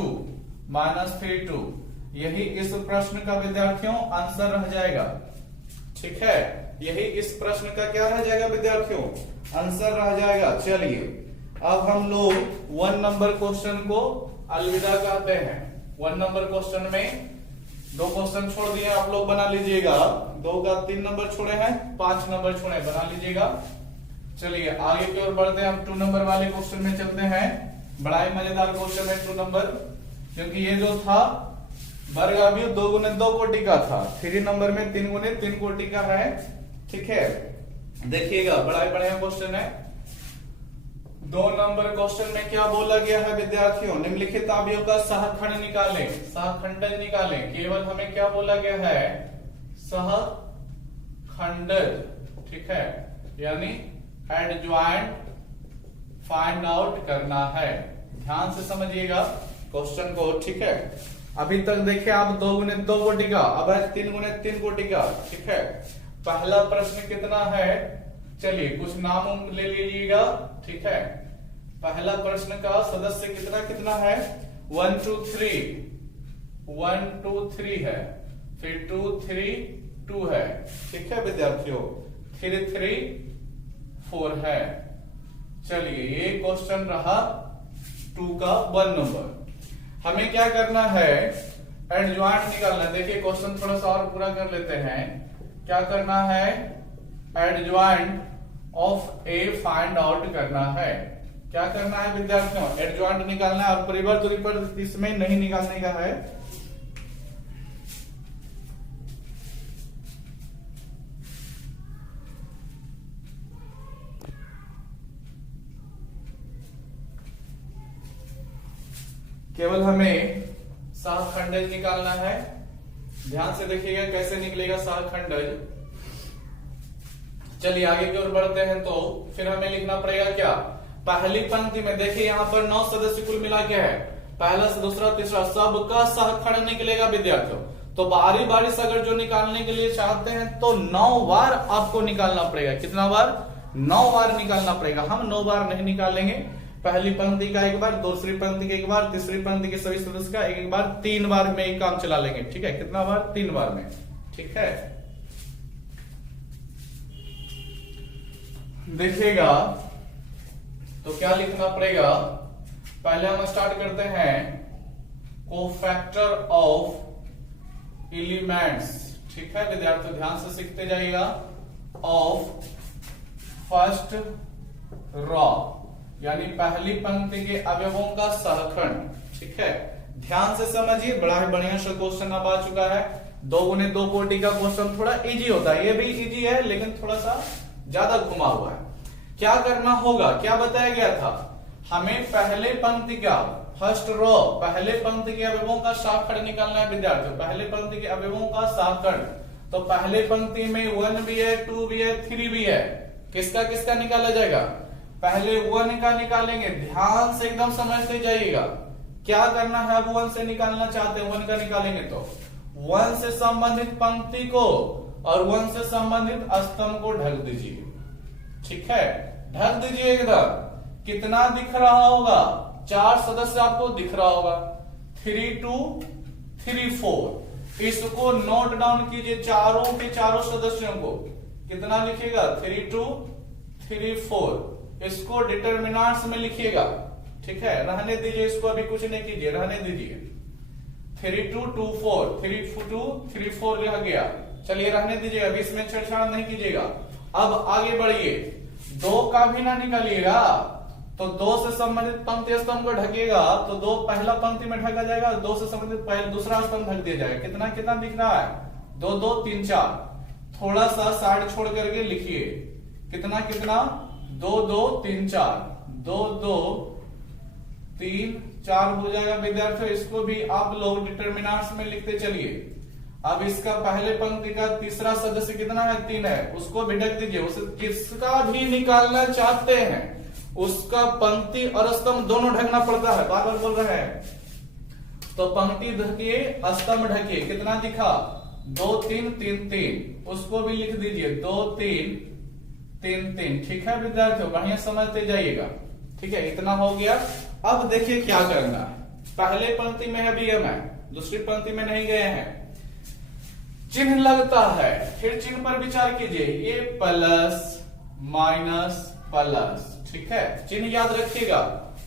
2, यही इस प्रश्न का विद्यार्थियों आंसर रह जाएगा। ठीक है, यही इस प्रश्न का क्या रह जाएगा विद्यार्थियों? आंसर रह जाएगा। चलिए अब हम लोग 1 नंबर क्वेश्चन को अलविदा कहते हैं। 1 नंबर क्वेश्चन में 2 क्वेश्चन छोड़ दिए, आप लोग बना लीजिएगा। 2 का 3 नंबर छोड़े हैं, 5 नंबर छोड़े, बना लीजिएगा। चलिए आगे की ओर बढ़ते हैं, हम 2 नंबर वाले क्वेश्चन में चलते हैं। बड़ा ही मजेदार क्वेश्चन है 2 नंबर, क्योंकि ये जो था वर्ग अवयव 2 × 2 कोटि का था। 3 नंबर में 3 × 3 कोटि का है। ठीक है, देखिएगा बड़ा ही बढ़िया क्वेश्चन है। 2 नंबर क्वेश्चन में क्या बोला गया है विद्यार्थियों? निम्नलिखित अवयव का सहखंड निकालें, सहखंडज निकालें। केवल हमें क्या बोला गया है? सहखंडज। ठीक है, यानी एडजॉइंट फाइंड आउट करना है। ध्यान से समझिएगा क्वेश्चन को। ठीक है, अभी तक देखिए आप 2 × 2 कोटि का, अब है 3 × 3 कोटि का। ठीक है, पहला प्रश्न कितना है? चलिए कुछ नाम ले लीजिएगा। ठीक है, पहला प्रश्न का सदस्य कितना कितना है? 1 2 3 है, फिर 2 3 2 है। ठीक है विद्यार्थियों, 3 3 4 है। चलिए ये क्वेश्चन रहा 2 का 1 नंबर। हमें क्या करना है? एडजॉइंट निकालना है। देखिए क्वेश्चन थोड़ा सा और पूरा कर लेते हैं। क्या करना है? Adjoint of A find out करना है। क्या करना है विद्यार्थियों? एडजॉइंट निकालना है, और परिवर्त विपर्त इसमें नहीं निकालने का है। केवल हमें सहखंडज निकालना है। ध्यान से देखिएगा कैसे निकलेगा सहखंडज। चलिए आगे की ओर बढ़ते हैं। तो फिर हमें लिखना पड़ेगा क्या? पहली पंक्ति में देखिए यहाँ पर 9 सदस्य कुल मिला के है, पहला से दूसरा तीसरा सबका सहखंड निकलेगा विद्यार्थियों। तो बारी बारी से अगर जो निकालने के लिए चाहते हैं तो 9 बार आपको निकालना पड़ेगा। कितना बार? 9 बार निकालना पड़ेगा। हम 9 बार नहीं निकालेंगे। पहली पंक्ति का 1 बार, दूसरी पंक्ति का 1 बार, तीसरी पंक्ति के सभी सदस्य का 1 बार, 3 बार में एक काम चला लेंगे। ठीक है, कितना बार? 3 बार में। ठीक है, देखिएगा तो क्या लिखना पड़ेगा? पहले हम स्टार्ट करते हैं कोफैक्टर ऑफ एलिमेंट्स। ठीक है विद्यार्थियों, ध्यान से सीखते जाइएगा। ऑफ फर्स्ट रॉ, यानी पहली पंक्ति के अवयवों का सहखंड। ठीक है, ध्यान से समझिए, बड़ा ही बढ़िया सा क्वेश्चन अब आ चुका है। 2 × 2 कोटि का क्वेश्चन थोड़ा इजी होता है, ये भी इजी है लेकिन थोड़ा सा ज्यादा घुमा हुआ है। क्या करना होगा, क्या बताया गया था, हमें पहले पंक्ति का फर्स्ट रो, पहले पंक्ति के अवयवों का साखंड निकालना है विद्यार्थियों। पहले पंक्ति के अवयवों का साखंड, तो पहले पंक्ति में 1 भी है, 2 भी है, 3 भी है। किसका किसका निकाला जाएगा, पहले 1 का निकालेंगे। ध्यान से एकदम समझते जाइएगा क्या करना है। अब 1 से निकालना चाहते हैं, 1 का निकालेंगे तो 1 से संबंधित पंक्ति को और 1 से संबंधित स्तंभ को ढक दीजिए। ठीक है, ढक दीजिए एकदम। कितना दिख रहा होगा, 4 सदस्य आपको दिख रहा होगा, 3 2 3 4। इसको नोट डाउन कीजिए, चारों के चारों सदस्यों को कितना लिखिएगा, 3 2 3 4। इसको डिटरमिनेंट्स में लिखिएगा। ठीक है, रहने दीजिए इसको, अभी कुछ नहीं कीजिए, रहने दीजिए। 3 2 2 4, 3 2 3 4 लिखा गया। चलिए रहने दीजिए, अभी इसमें छेड़छाड़ नहीं कीजिएगा। अब आगे बढ़िए, 2 का भी ना निकालिएगा, तो 2 से संबंधित पंक्ति स्तंभ को ढकेगा तो 2 पहला पंक्ति में ढका जाएगा, 2 से संबंधित दूसरा स्तंभ ढक दिया जाएगा। कितना कितना दिख रहा है, 2 2 3 4। थोड़ा सा साइड छोड़ करके लिखिए, कितना कितना, 2 2 3 4, 2 2 3 4 हो जाएगा विद्यार्थियों। इसको भी आप लोग डिटरमिनेंट्स में लिखते चलिए। अब इसका पहले पंक्ति का तीसरा सदस्य कितना है, 3 है, उसको भी ढक दीजिए। उसे किसका भी निकालना चाहते हैं उसका पंक्ति और स्तंभ दोनों ढकना पड़ता है, बार बार बोल रहे हैं। तो पंक्ति ढकिए, स्तंभ ढकिए। कितना दिखा, 2 3 3 3, उसको भी लिख दीजिए, 2 3 3 3। ठीक है विद्यार्थियों, बढ़िया समझते जाइएगा। ठीक है, इतना हो गया। अब देखिए क्या करना है, पहले पंक्ति में है BM है, दूसरी पंक्ति में नहीं गए हैं, चिन्ह लगता है। फिर चिन्ह पर विचार कीजिए, ये प्लस माइनस प्लस। ठीक है, चिन्ह याद रखिएगा,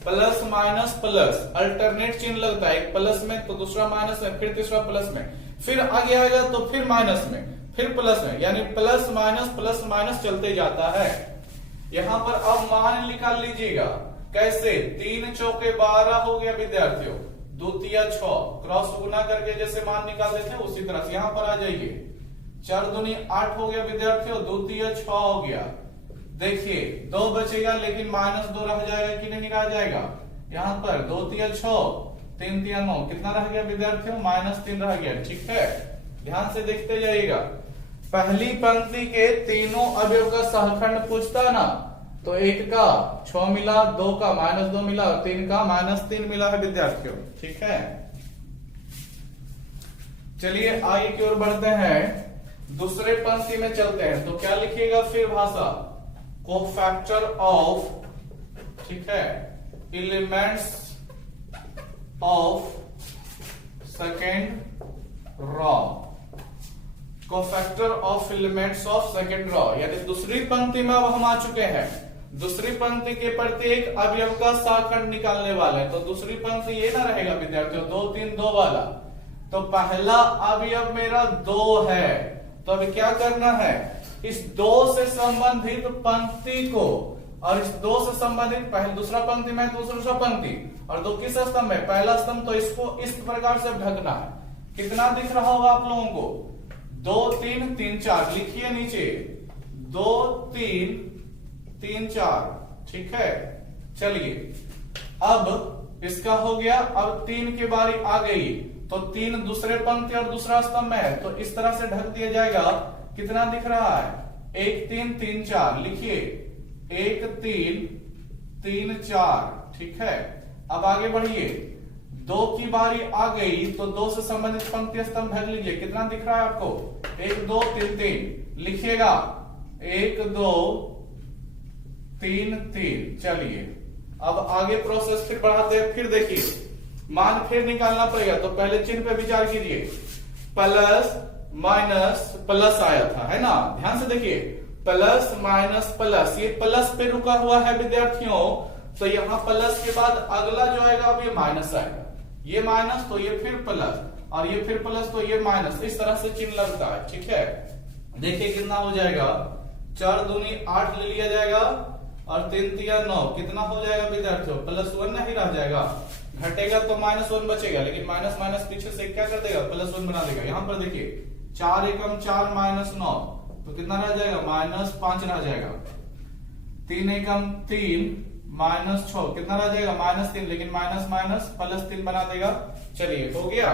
प्लस माइनस प्लस, अल्टरनेट चिन्ह लगता है, एक प्लस में तो दूसरा माइनस में, फिर तीसरा प्लस में, फिर आगे आएगा तो फिर माइनस में, फिर प्लस में, यानी प्लस माइनस चलते जाता है। यहां पर अब मान निकाल लीजिएगा। कैसे, 3 चौके 12 हो गया विद्यार्थियों, 2 तिया 6, क्रॉस गुना करके जैसे मान निकालते थे उसी तरह से यहां पर आ जाइए। 4 दूनी 8 हो गया विद्यार्थियों, 2 तिया 6 हो गया। देखिए 2 बचेगा, लेकिन -2 रह जाएगा कि नहीं रह जाएगा, यहां पर 2 तिया 6, 3 तिया 9, कितना रह गया विद्यार्थियों, -3 रह गया। ठीक है, ध्यान से देखते जाइएगा। पहली पंक्ति के तीनों अवयव का सहखंड पूछता ना, तो 1 का 6 मिला, 2 का -2 मिला और 3 का -3 मिला है विद्यार्थियों। ठीक है, चलिए आगे की ओर बढ़ते हैं, दूसरे पंक्ति में चलते हैं। तो क्या लिखिएगा फिर भाषा, कोफैक्टर ऑफ, ठीक है, elements of second raw, cofactor of elements of second raw. यानी दूसरी पंक्ति में अब हम आ चुके हैं, दूसरी पंक्ति के प्रत्येक अवयव का सहखंड निकालने वाले हैं। तो दूसरी पंक्ति ये ना रहेगा विद्यार्थियों, 2 3 2 वाला। तो पहला अवयव मेरा 2 है, तो अभी क्या करना है, इस 2 से संबंधित पंक्ति को और इस 2 से संबंधित पहले दूसरा पंक्ति में दूसरा पंक्ति और 2 किस स्तंभ में, पहला स्तंभ, तो इसको इस प्रकार से ढकना है। कितना दिख रहा होगा आप लोगों को, 2 3 3 4 लिखिए नीचे, 2 3 3 4। ठीक है, चलिए अब इसका हो गया। अब 3 की बारी आ गई, तो 3 दूसरे पंक्ति और दूसरा स्तंभ में है, तो इस तरह से ढक दिया जाएगा। कितना दिख रहा है, 1 3 3 4 लिखिए, 1 3 3 4। ठीक है, अब आगे बढ़िए, 2 की बारी आ गई, तो 2 से संबंधित पंक्ति स्तंभ ढक लीजिए। कितना दिख रहा है आपको, 1 2 3 3 लिखिएगा, 1 2 3 3। चलिए अब आगे प्रोसेस फिर बढ़ाते हैं। फिर देखिए मान फिर निकालना पड़ेगा, तो पहले चिन्ह पे विचार कीजिए, प्लस माइनस प्लस आया था, है ना, ध्यान से देखिए, प्लस माइनस प्लस, ये प्लस पे रुका हुआ है विद्यार्थियों। तो यहाँ प्लस के बाद अगला जो आएगा अब ये माइनस आएगा, ये माइनस तो ये फिर प्लस और ये फिर प्लस तो ये माइनस, इस तरह से चिन्ह लगता है। ठीक है, देखिए कितना हो जाएगा, 4 दूनी 8 ले लिया जाएगा और 3 तिया 9, कितना हो जाएगा विद्यार्थियों, +1 नहीं रह जाएगा, घटेगा तो -1 बचेगा, लेकिन माइनस माइनस पीछे से क्या कर देगा, +1 बना देगा। यहां पर देखिए 4 एकम 4 -9, तो कितना रह जाएगा, -5 रह जाएगा। 3 एकम 3 माइनस 6 कितना रह जाएगा -3, लेकिन माइनस माइनस +3 बना देगा। चलिए हो गया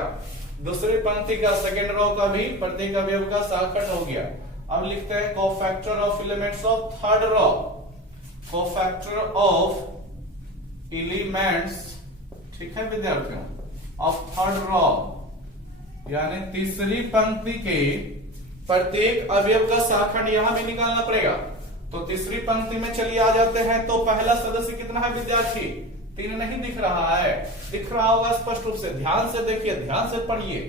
दूसरी पंक्ति का सेकेंड रो का भी प्रत्येक अवयव का सहखंड हो गया। अब लिखते हैं cofactor of elements of third row. Cofactor of elements, ठीक है विद्यार्थियों, ऑफ थर्ड रो यानी तीसरी पंक्ति के प्रत्येक अवयव का सहखंड यहां भी निकालना पड़ेगा। तो तीसरी पंक्ति में चलिए आ जाते हैं। तो पहला सदस्य कितना है विद्यार्थी? 3 नहीं दिख रहा है, दिख रहा होगा स्पष्ट रूप से, ध्यान से देखिए, ध्यान से पढ़िए।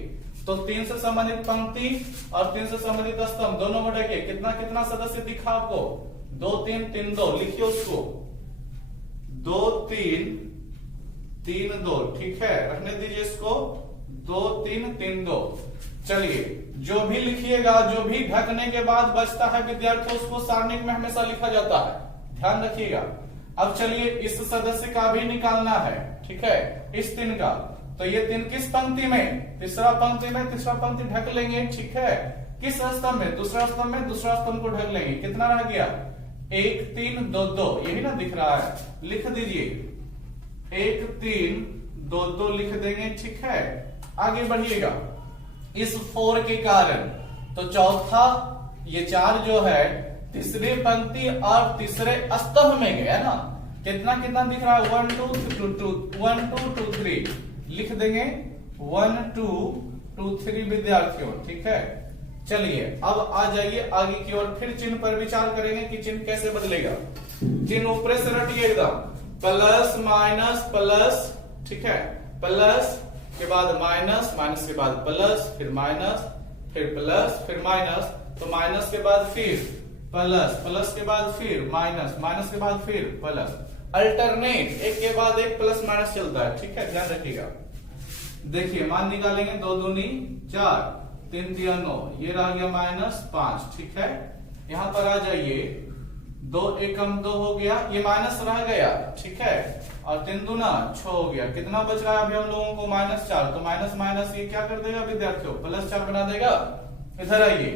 तो 3 से संबंधित पंक्ति और 3 से संबंधित स्तंभ दोनों घटाइए, कितना कितना सदस्य दिखा आपको? 2 3 3 2, लिखिए उसको 2 3 3 2, ठीक है, रखने दीजिए इसको 2 3 3 2। चलिए जो भी लिखिएगा, जो भी ढकने के बाद बचता है विद्यार्थियों, उसको सारणिक में हमेशा लिखा जाता है, ध्यान रखिएगा। अब चलिए इस सदस्य का भी निकालना है, ठीक है, इस 3 का। तो ये 3 किस पंक्ति में? तीसरा पंक्ति में, तीसरा पंक्ति ढक लेंगे, ठीक है। किस स्तंभ में? दूसरा स्तंभ में, दूसरा स्तंभ को ढक लेंगे। कितना रह गया? 1 3 2 2, यही ना दिख रहा है, लिख दीजिए 1 3 2 2 लिख देंगे, ठीक है। आगे बढ़िएगा इस 4 के कारण, तो चौथा ये 4 जो है तीसरी पंक्ति और तीसरे स्तंभ में गया ना, कितना कितना दिख रहा है? 1 2 2 3 लिख देंगे 1 2 2 3 विद्यार्थियों, ठीक है। चलिए अब आ जाइए आगे की ओर, फिर चिन्ह पर विचार करेंगे कि चिन्ह कैसे बदलेगा। चिन्ह ऊपर से रटिए एकदम, प्लस माइनस प्लस, ठीक है, प्लस के बाद माइनस, माइनस के बाद प्लस, फिर माइनस, फिर प्लस, फिर माइनस, तो माइनस के बाद फिर प्लस, प्लस के बाद फिर माइनस, माइनस के बाद फिर प्लस, अल्टरनेट एक के बाद एक प्लस माइनस चलता है, ठीक है, ध्यान रखिएगा। देखिए मान निकालेंगे 2 दूनी 4, 3 3 9, ये रह गया -5, ठीक है। यहां पर आ जाइए 2 एकम 2 हो गया, ये माइनस रह गया, ठीक है, और 3 दूना 6 हो गया। कितना बच रहा है अभी हम लोगों को? -4, तो माइनस माइनस ये क्या कर देगा विद्यार्थियों? +4 बना देगा। इधर आइए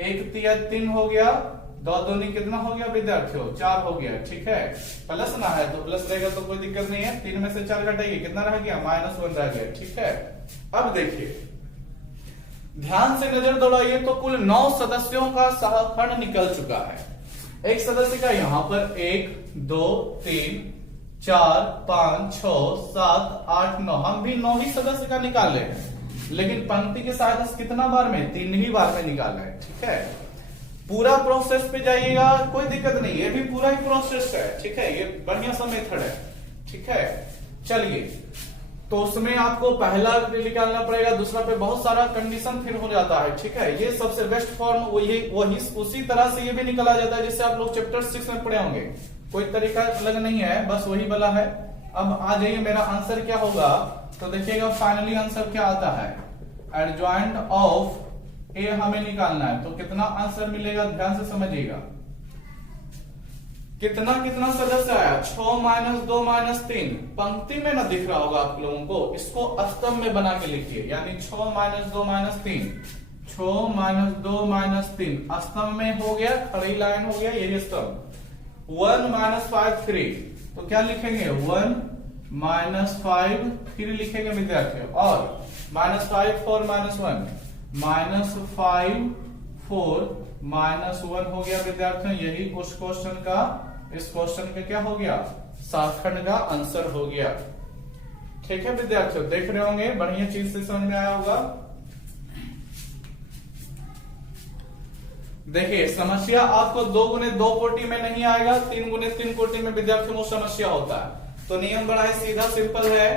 1 3 3 हो गया, 2 दूनी कितना हो गया विद्यार्थियों? 4 हो गया, ठीक है। प्लस ना है तो प्लस रहेगा तो कोई दिक्कत नहीं है। 3 में से 4 घटाइए, कितना रह गया? -1 रह गया, ठीक है। अब देखिए ध्यान से नजर दौड़ाइए, तो कुल 9 सदस्यों का सहखंड निकल चुका है। एक सदस्य का यहां पर 1 2 3 4 5 6 7 8 9, हम भी 9 ही सदस्य का निकाले हैं, लेकिन पंक्ति के साथ कितना बार में? 3 ही बार में निकाला है, ठीक है। पूरा प्रोसेस पे जाइएगा, कोई दिक्कत नहीं, ये भी पूरा ही प्रोसेस है, ठीक है, ये बढ़िया सा मेथड है, ठीक है। चलिए तो उसमें आपको पहला निकालना पड़ेगा, दूसरा पे बहुत सारा कंडीशन फिर हो जाता है, ठीक है। ये सबसे बेस्ट फॉर्म वही उसी तरह से ये भी निकाला जाता है जिससे आप लोग चैप्टर 6 में पढ़े होंगे, कोई तरीका अलग नहीं है, बस वही वाला है। अब आ जाइए मेरा आंसर क्या होगा, तो देखिएगा फाइनली आंसर क्या आता है। एडजॉइंट ऑफ ए हमें निकालना है, तो कितना आंसर मिलेगा ध्यान से समझिएगा। कितना कितना सदस्य आया? 6 2 3, पंक्ति में ना दिख रहा होगा आप लोगों को, इसको स्तंभ में बना के लिखिए, यानी 6 2 3, 6 2 3 स्तंभ में हो गया, खड़ी लाइन हो गया, यही स्तंभ। 1 5 3, तो क्या लिखेंगे? 1 5 फिर लिखेंगे विद्यार्थियों, और -5 4 -1, -5 4 -1 हो गया विद्यार्थियों। यही उस क्वेश्चन का, इस क्वेश्चन का क्या हो गया? सहखंड का आंसर हो गया, ठीक है विद्यार्थियों। देख रहे होंगे, बढ़िया चीज से समझ में आया होगा। देखिए समस्या आपको 2 गुने 2 कोटि में नहीं आएगा, 3 गुने 3 कोटि में विद्यार्थियों को समस्या होता है। तो नियम बड़ा है, सीधा सिंपल है।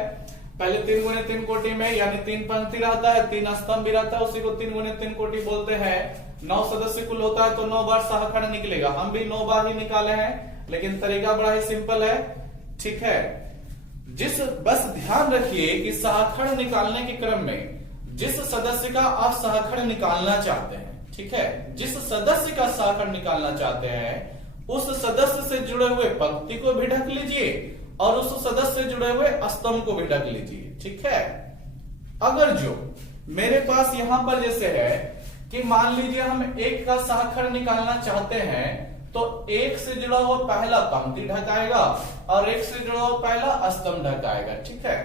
पहले 3 गुने 3 कोटि में, यानी 3 पंक्ति रहता है, 3 स्तंभ भी रहता है, उसी को 3 गुने 3 कोटि बोलते हैं। 9 सदस्य कुल होता है, तो 9 बार सहखंड निकलेगा। हम भी 9 बार ही निकाले हैं, लेकिन तरीका बड़ा ही सिंपल है, ठीक है। बस ध्यान रखिए कि सहखंड निकालने के क्रम में जिस सदस्य का आप सहखंड निकालना चाहते हैं, ठीक है, जिस सदस्य का सहखंड निकालना चाहते हैं उस सदस्य से जुड़े हुए पंक्ति को भी ढक लीजिए और उस सदस्य से जुड़े हुए स्तंभ को भी ढक लीजिए, ठीक है। अगर जो मेरे पास यहां पर जैसे है कि मान लीजिए हम 1 का सहखंड निकालना चाहते हैं, तो एक से जुड़ा हुआ पहला पंक्ति ढकाएगा और एक से जुड़ा हुआ पहला स्तंभ ढकाएगा। ठीक है,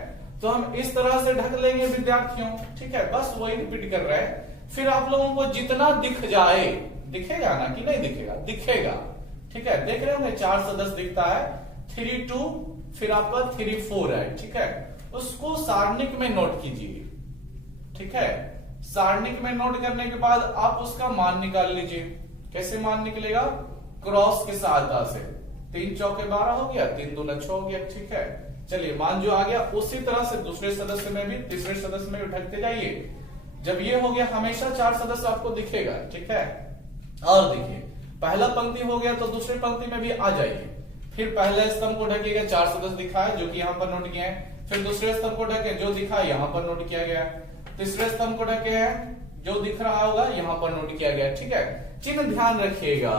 तो हम इस तरह से ढक लेंगे विद्यार्थियों। ठीक है, बस वही रिपीट कर रहे हैं। फिर आप लोगों को जितना दिख जाए, दिखेगा ना कि नहीं दिखेगा, दिखेगा। ठीक है, देख रहे होंगे 4 से 10 दिखता है, 3 2 फिर आपका 3 4 है। ठीक है, उसको सारणिक में नोट कीजिए। ठीक है, सारणिक में नोट करने के बाद आप उसका मान निकाल लीजिए। कैसे मान निकलेगा? क्रॉस की सहायता से। 3 चौके 12 हो गया, 3 दूना 6 हो गया। ठीक है, चलिए मान जो आ गया उसी तरह से दूसरे सदस्य में भी, तीसरे सदस्य में भी ढकते जाइए। जब ये हो गया हमेशा 4 सदस्य आपको दिखेगा। ठीक है, और देखिए पहला पंक्ति हो गया तो दूसरी पंक्ति में भी आ जाइए। फिर पहले स्तंभ को ढकेगा, 4 सदस्य दिखा है जो कि यहाँ पर नोट किए हैं। फिर दूसरे स्तंभ को ढके, जो दिखा है यहाँ पर नोट किया गया। तीसरे स्तंभ को ढके हैं, जो दिख रहा होगा यहाँ पर नोट किया गया। ठीक है, चिन्ह ध्यान रखिएगा,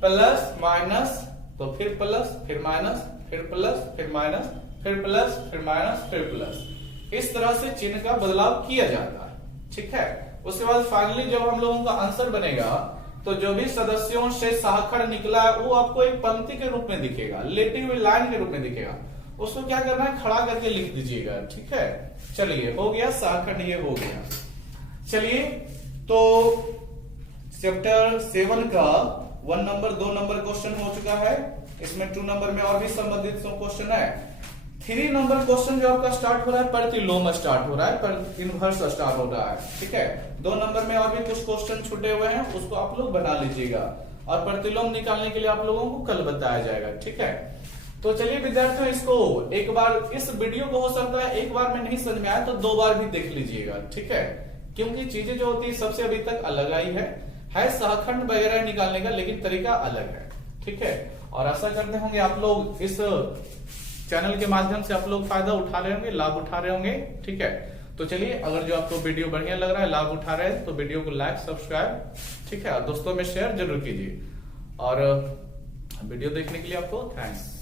प्लस माइनस, तो फिर प्लस, फिर माइनस, फिर प्लस, फिर माइनस, फिर प्लस, फिर माइनस, फिर प्लस। इस तरह से चिन्ह का बदलाव किया जाता है। ठीक है, उसके बाद फाइनली जब हम लोगों का आंसर बनेगा तो जो भी सदस्यों से साखड़ निकला है वो आपको एक पंक्ति के रूप में दिखेगा, लेटी हुई लाइन के रूप में दिखेगा। उसको क्या करना है, खड़ा करके लिख दीजिएगा। ठीक है, चलिए हो गया साखड़, ये हो गया। चलिए तो चैप्टर 7 का 1 नंबर 2 नंबर क्वेश्चन हो चुका है। इसमें 2 नंबर में और भी संबंधित क्वेश्चन है। 3 नंबर क्वेश्चन जो आपका स्टार्ट हो रहा है, प्रतिलोम स्टार्ट हो रहा है, पर इनवर्स स्टार्ट हो रहा है। ठीक है, 2 नंबर में और भी कुछ क्वेश्चन छूटे हुए हैं, उसको आप लोग बना लीजिएगा और प्रतिलोम निकालने के लिए आप लोगों को कल बताया जाएगा। ठीक है, तो चलिए विद्यार्थियों इसको एक बार, इस वीडियो को हो सकता है एक बार में नहीं समझ में आया तो 2 बार भी देख लीजिएगा। ठीक है, क्योंकि चीजें जो होती है सबसे अभी तक अलग आई है सहखंड वगैरह निकालने का, लेकिन तरीका अलग है। ठीक है, और आशा करते होंगे आप लोग इस चैनल के माध्यम से आप लोग फायदा उठा रहे होंगे, लाभ उठा रहे होंगे। ठीक है, तो चलिए अगर जो आपको वीडियो बढ़िया लग रहा है, लाभ उठा रहे हैं, तो वीडियो को लाइक सब्सक्राइब, ठीक है, दोस्तों में शेयर जरूर कीजिए। और वीडियो देखने के लिए आपको थैंक्स।